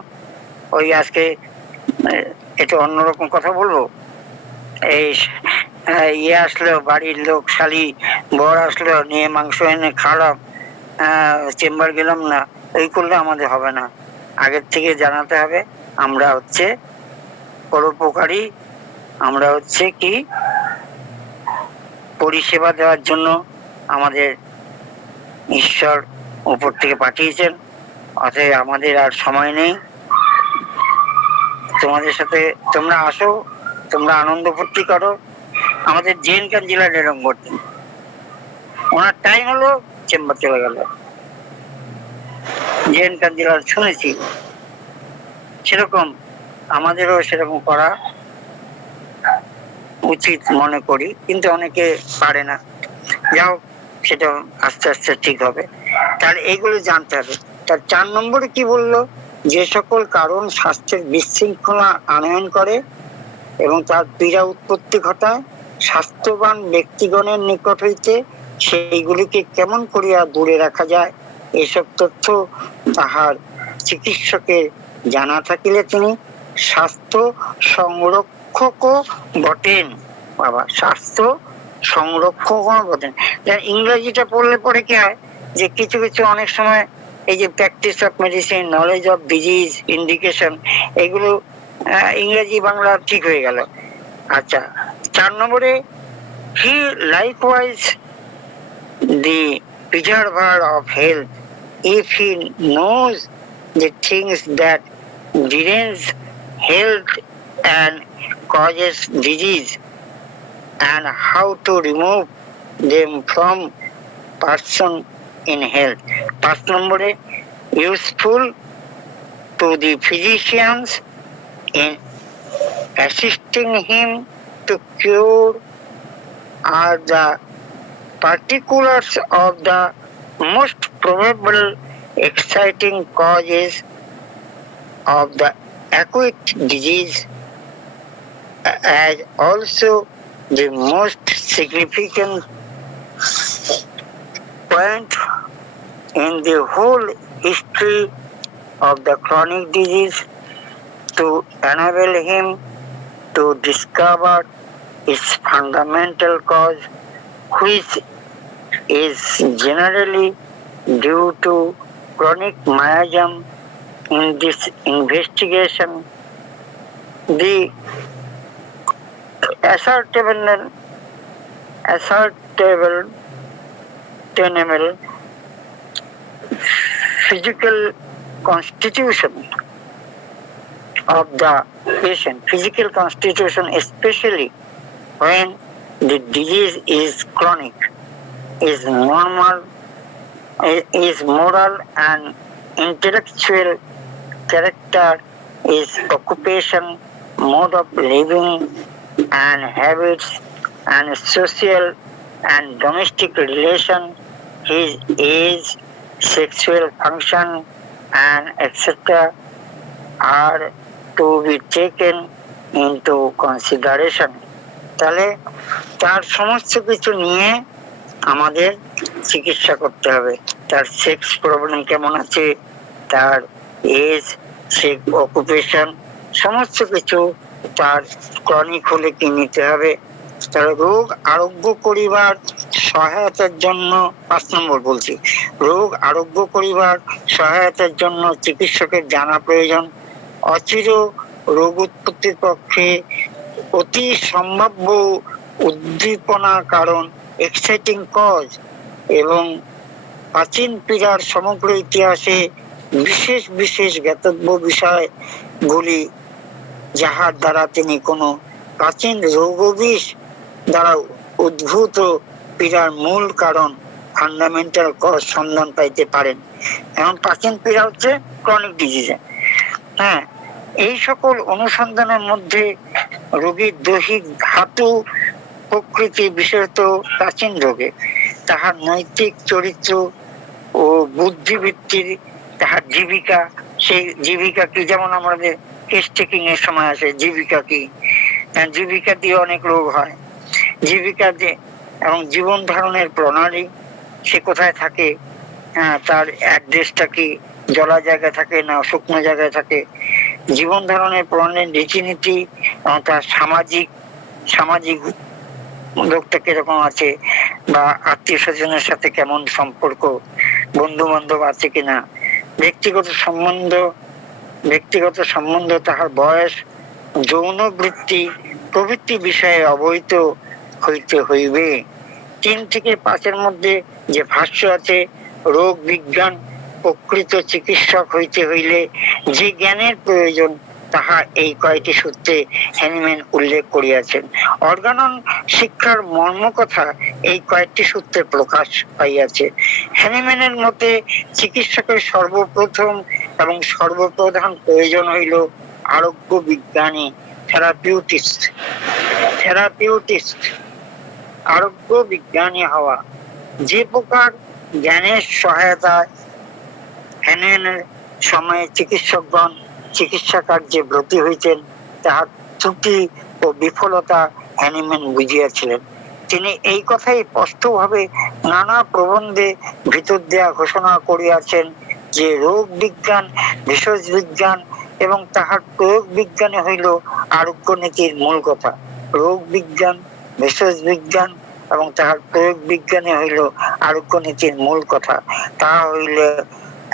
ওই আজকে এটা অন্যরকম কথা বলবো, এই ইয়ে আসলো, বাড়ির লোক শালি বর আসলো, নিয়ে মাংস এনে খাওয়ালাম, চেম্বার গেলাম না, এই করলে আমাদের হবে না। আগের থেকে জানাতে হবে আমরা হচ্ছে পরোপকারী, আমরা হচ্ছে কি পরিষেবা দেওয়ার জন্য আমাদের ঈশ্বর উপর থেকে পাঠিয়েছেন। অতএব আমাদের আর সময় নেই। তোমাদের সাথে তোমরা আসো, তোমরা আনন্দ ফুর্তি করো। আমাদের জেন কাঞ্জিলা এরকম করতেন, ওনার টাইম হলো চেম্বার চলে গেল। জেন কাঞ্জিলা শুনেছি, সেরকম আমাদেরও সেরকম করা উচিত মনে করি, কিন্তু অনেকে পারে না। যাও, সেটা আস্তে আস্তে ঠিক হবে। তাহলে এইগুলো জানতে হবে। তার 4 নম্বরে কি বললো? যে সকল কারণ স্বাস্থ্যের বিশৃঙ্খলা আনয়ন করে এবং তার পীড়া উৎপত্তি ঘটায়, স্বাস্থ্যবান ব্যক্তিগণের নিকট হইতে সেইগুলিকে কেমন করিয়া দূরে রাখা যায়, এসব তথ্য তাহার চিকিৎসকের জানা থাকিলে তিনি স্বাস্থ্য সংরক্ষকও বটেন। বাবা, স্বাস্থ্য সংরক্ষকও বটেন। ইংরেজিটা পড়লে পরে কি হয় যে কিছু কিছু অনেক সময় এই যে practice of medicine, knowledge of disease, indication, এগুলো ইংরেজি বাংলা ঠিক হয়ে গেল। আচ্ছা, 4 নম্বরে হি likewise the preserver of health, if he knows the things that derange health and causes disease, and how to remove them from person in health. 5 নম্বরে useful to the physicians in assisting him to cure are the particulars of the most probable exciting causes of the acute disease, as also the most significant point in the whole history of the chronic disease to enable him to discover its fundamental cause, which is generally due to chronic miasm. In this investigation, the ascertainable physical constitution of the patient, physical constitution, especially when the disease is chronic, is normal, is moral and intellectual character, is occupation, mode of living and habits, and social and domestic relation, his age, sexual function, and etc. are to be taken into consideration. তাহলে তার সমস্ত কিছু নিয়ে আমাদের চিকিৎসা করতে হবে। তার সেক্স প্রবলেম কেমন আছে, তার এজ, সে অকুপেশন, সমস্ত কিছু, তার ক্রনিক হলে কি নিতে হবে, তার রোগ আরোগ্য করিবার সহায়তার জন্য 5 নম্বর বলছি, রোগ আরোগ্য করিবার সহায়তার জন্য চিকিৎসকের জানা প্রয়োজন। অচির রোগ উৎপত্তির পক্ষে অতি সম্ভাব্য উদ্দীপনা কারণ, এক্সাইটিং কজ, এবং প্রাচীন পীড়ার সমগ্র ইতিহাসে বিশেষ বিশেষ জ্ঞাতব্য বিষয়গুলি যাহার দ্বারা তিনি কোনো প্রাচীন রোগবিষ দ্বারা উদ্ভূত পীড়ার মূল কারণ, ফান্ডামেন্টাল কজ সন্ধান পাইতে পারেন। এবং প্রাচীন পীড়া হচ্ছে ক্রনিক ডিজিজে। হ্যাঁ, এই সকল অনুসন্ধানের মধ্যে রোগীর দৈহিক ধাতু প্রকৃতি, বিশেষত প্রাচীন রোগে তাহার নৈতিক চরিত্র ও বুদ্ধিবৃত্তির, তাহার জীবিকা, সেই জীবিকা কি, যেমন আমাদের কেস টেকিং এর সময় আসে জীবিকা কি, জীবিকা দিয়ে অনেক রোগ হয়, জীবিকা দিয়ে, এবং জীবন ধারণের প্রণালী, সে কোথায় থাকে, তার অ্যাড্রেসটা কি, জলা জায়গায় থাকে না শুকনো জায়গায় থাকে, জীবন ধারণের প্রণালীর রীতিনীতি, তার সামাজিক সামাজিক লোকটা কিরকম আছে, বা আত্মীয় স্বজনের সাথে কেমন সম্পর্ক, বন্ধু বান্ধব আছে কিনা, ব্যক্তিগত সম্বন্ধ, তাহার বয়স, যৌন বৃত্তি প্রভৃতি বিষয়ে অবহিত হইতে হইবে। 3 থেকে 5 মধ্যে যে ভাষ্য আছে, রোগ বিজ্ঞান প্রকৃত চিকিৎসক হইতে হইলে যে জ্ঞানের প্রয়োজন তাহা এই কয়টি সূত্রে হ্যানিম্যান উল্লেখ করিয়াছেন। অর্গানন শিক্ষার মর্মকথা এই কয়েকটি সূত্রে প্রকাশ পাইয়াছে। হ্যানিম্যানের মতে চিকিৎসকের সর্বপ্রথম এবং সর্বপ্রধান প্রয়োজন হইল আরোগ্য বিজ্ঞানী, থেরাপিউটিস্ট, আরোগ্য বিজ্ঞানী হওয়া। যে প্রকার জ্ঞানের সহায়তায় হ্যানিম্যানের সময়ে চিকিৎসকগণ চিকিৎসা কার্যে ব্রতী হইতেন, তাহার ত্রুটি ও বিফলতা হ্যানিম্যান বুঝিয়াছিলেন। তিনি এই কথাই স্পষ্টভাবে নানা প্রবন্ধে ভিতর দেয়া ঘোষণা করিয়াছেন যে রোগ বিজ্ঞান, ভেষজ বিজ্ঞান এবং তাহার প্রয়োগ বিজ্ঞানে হইল আরোগ্য নীতির মূল কথা। রোগ বিজ্ঞান, ভেষজ বিজ্ঞান এবং তাহার প্রয়োগ বিজ্ঞানে হইল আরোগ্য নীতির মূল কথা। তাহা হইলে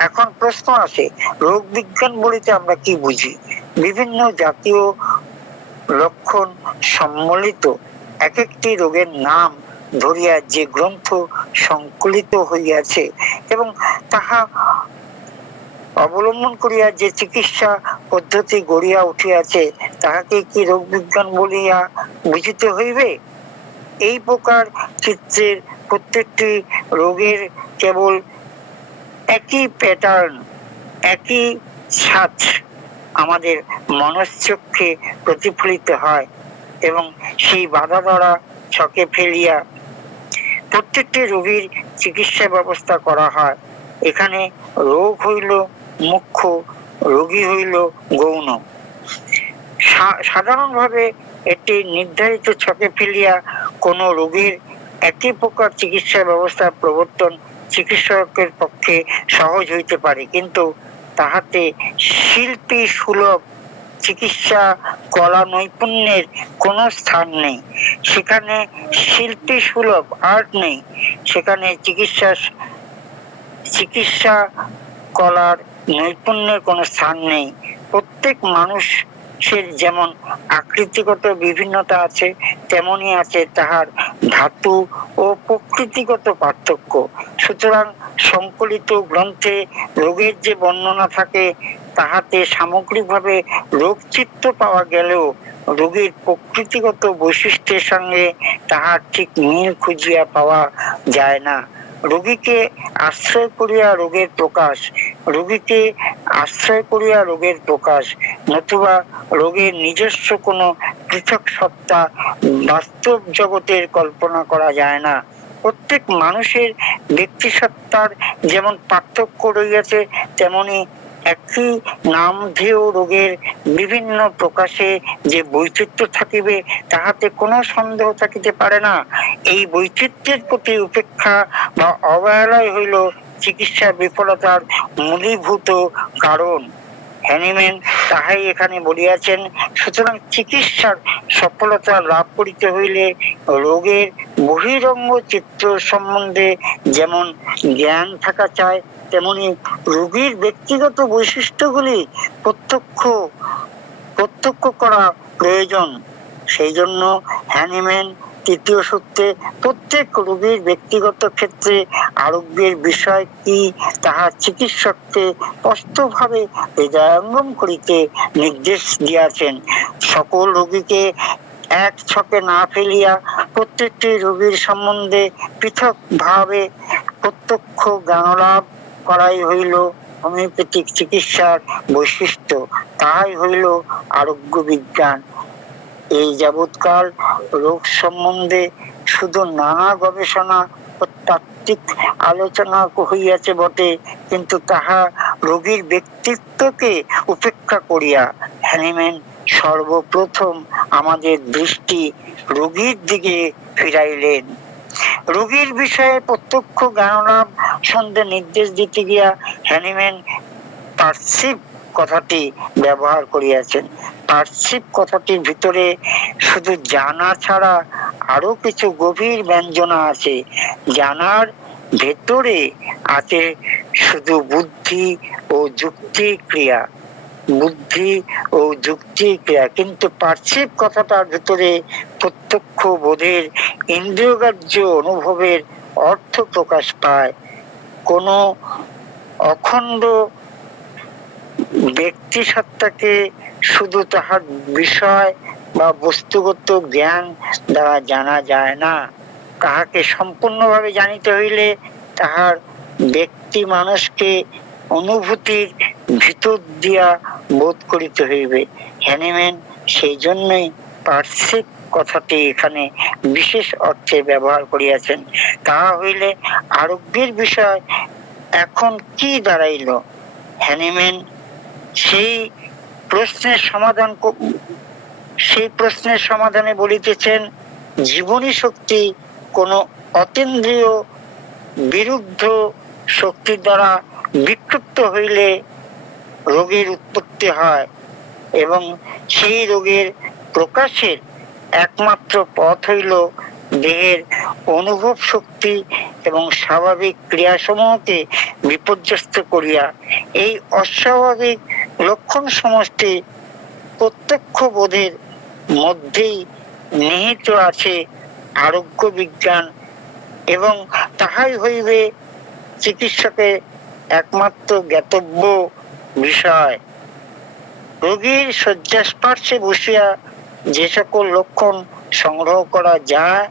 এখন প্রশ্ন আসে, রোগ বিজ্ঞান বলিতে আমরা কি বুঝি? বিভিন্ন জাতীয় লক্ষণ সম্মিলিত এক একটি রোগের নাম ধরিয়া যে গ্রন্থ সংকলিত হইয়াছে এবং তাহা অবলম্বন করিয়া যে চিকিৎসা পদ্ধতি গড়িয়া উঠিয়াছে, তাহাকে কি রোগ বিজ্ঞান বলিয়া বুঝিতে হইবে? এই প্রকার চিত্রের প্রত্যেকটি রোগের কেবল একই প্যাটার্ন, একই ছাঁচ আমাদের মনশ্চক্ষে প্রতিফলিত হয় এবং সেই বাধা ধরা ছকে ফেলিয়া প্রত্যেকটি রোগীর চিকিৎসা ব্যবস্থা করা হয়। এখানে রোগ হইল মুখ্য, রোগী হইল গৌণ। সাধারণভাবে একটি নির্ধারিত ছকে ফেলিয়া কোনো রোগীর একই প্রকার চিকিৎসা ব্যবস্থা প্রবর্তন চিকিৎসকের পক্ষে সহজ হইতে পারে, কিন্তু তাহাতে শিল্পী সুলভ চিকিৎসা কলা নৈপুণ্যের কোনো স্থান নেই। সেখানে শিল্পী সুলভ আর্ট নেই, সেখানে চিকিৎসা কলার নৈপুণ্যের কোনো স্থান নেই। প্রত্যেক মানুষের যেমন আকৃতিগত বিভিন্নতা আছে, তেমনি আছে তাহার ধাতু ও প্রকৃতিগত পার্থক্য। সুতরাং সংকলিত গ্রন্থে রোগের যে বর্ণনা থাকে, তাহাতে সামগ্রিকভাবে রোগচিত্র পাওয়া গেলেও রোগীর প্রকৃতিগত বৈশিষ্ট্যের সঙ্গে তাহার ঠিক মিল খুঁজিয়া পাওয়া যায় না। রোগীকে আশ্রয় করিয়া রোগের প্রকাশ, নতুবা রোগের নিজস্ব কোনো পৃথক সত্তা বাস্তব জগতের কল্পনা করা যায় না। প্রত্যেক মানুষের ব্যক্তিসত্তার যেমন পার্থক্য রইয়াছে, তেমনি একই নামধেয় রোগের বিভিন্ন প্রকাশে যে বৈচিত্র্য থাকিবে, তাহাতে কোনো সন্দেহ থাকিতে পারে না। এই বৈচিত্র্যের প্রতি উপেক্ষা বা অবহেলাই হইল চিকিৎসা বিফলতার মূলীভূত কারণ। হ্যানিম্যান তাহাই এখানে বলিয়াছেন। সুতরাং চিকিৎসার সফলতা লাভ করিতে হইলে রোগের বহিরঙ্গ চিত্র সম্বন্ধে যেমন জ্ঞান থাকা চাই, তেমনি রোগীর ব্যক্তিগত বৈশিষ্ট্যগুলি প্রত্যক্ষ করা প্রয়োজন। সেই জন্য হ্যানিম্যান তৃতীয় সূত্রে প্রত্যেক রোগীর ব্যক্তিগত ক্ষেত্রে আরোগ্যের বিষয় কি তাহা চিকিৎসককে স্পষ্টভাবে হৃদয়ঙ্গম করিতে নির্দেশ দিয়াছেন। সকল রোগীকে এক ছকে না ফেলিয়া প্রত্যেকটি রোগীর সম্বন্ধে পৃথক ভাবে প্রত্যক্ষ জ্ঞানলাভ করাই হইল হোমিওপ্যাথিক চিকিৎসার বৈশিষ্ট্য, তাহাই হইল আরোগ্য বিজ্ঞান। এই যাবৎকাল রোগ সম্বন্ধে শুধু নানা গবেষণা ও তাত্ত্বিক আলোচনা হইয়াছে বটে, কিন্তু তাহা রোগীর ব্যক্তিত্বকে উপেক্ষা করিয়া হ্যানিম্যান সর্বপ্রথম আমাদের দৃষ্টি রোগীর দিকে ফিরাইলেন। রোগীর বিষয়ে প্রত্যক্ষ জ্ঞানলাভ সম্বন্ধে নির্দেশ দিতে গিয়া হ্যানিম্যান পার্সিভ কথাটি ব্যবহার করিয়াছেন। পার্সিভ কথাটির ভিতরে শুধু জানা ছাড়া আরো কিছু গভীর ব্যঞ্জনা আছে। জানার ভেতরে আছে শুধু বুদ্ধি ও যুক্তি ক্রিয়া, কিন্তু পার্সিভ কথাটার ভিতরে প্রত্যক্ষ বোধের ইন্দ্রিয়গ্রাহ্য অনুভবের অর্থ প্রকাশ পায়। কোন অখণ্ড ব্যক্তি সত্তাকে শুধু তাহার বিষয় বা বস্তুগত জ্ঞান দ্বারা জানা যায় না। তাহাকে সম্পূর্ণভাবে জানিতে হইলে তাহার ব্যক্তি মানুষকে অনুভূতির ভিতর দিয়া বোধ করিতে হইবে। হ্যানিম্যান সেই জন্যই পার্সিভ কথাটি এখানে বিশেষ অর্থে ব্যবহার করিয়াছেন। তাহা হইলে আরোগ্যের বিষয় এখন কি দাঁড়াইল? হ্যানিম্যান সেই প্রশ্নের সমাধানে বলিতেছেন, জীবনী শক্তি কোন অতীন্দ্রিয় বিরুদ্ধ শক্তির দ্বারা বিক্ষিপ্ত হইলে রোগের উৎপত্তি হয়, এবং সেই রোগের প্রকাশের একমাত্র পথ হইল দেহের অনুভব শক্তি এবং স্বাভাবিক ক্রিয়াসমূহকে বিপর্যস্ত করিয়া। এই অস্বাভাবিক লক্ষণ সমষ্টি প্রত্যক্ষ বোধের মধ্যেই নিহিত আছে আরোগ্য বিজ্ঞান, এবং তাহাই হইবে চিকিৎসকের একমাত্র জ্ঞাতব্য বিষয়। রোগীর শয্যাস্পার্শে বসিয়া যে সকল লক্ষণ সংগ্রহ করা যায়,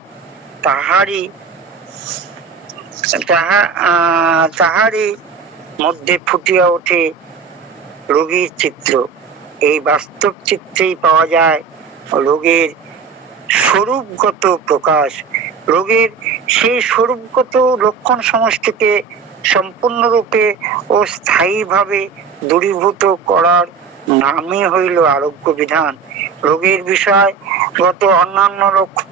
তাহারই মধ্যে ফুটিয়া ওঠে রোগীর চিত্র। এই বাস্তব চিত্রেই পাওয়া যায় রোগের স্বরূপগত প্রকাশ। রোগের সেই স্বরূপগত লক্ষণ সমষ্টিকে সম্পূর্ণরূপে ও স্থায়ীভাবে দূরীভূত করার নামই হইল আরোগ্য বিধান। রোগের বিষয়গত অন্যান্য লক্ষণ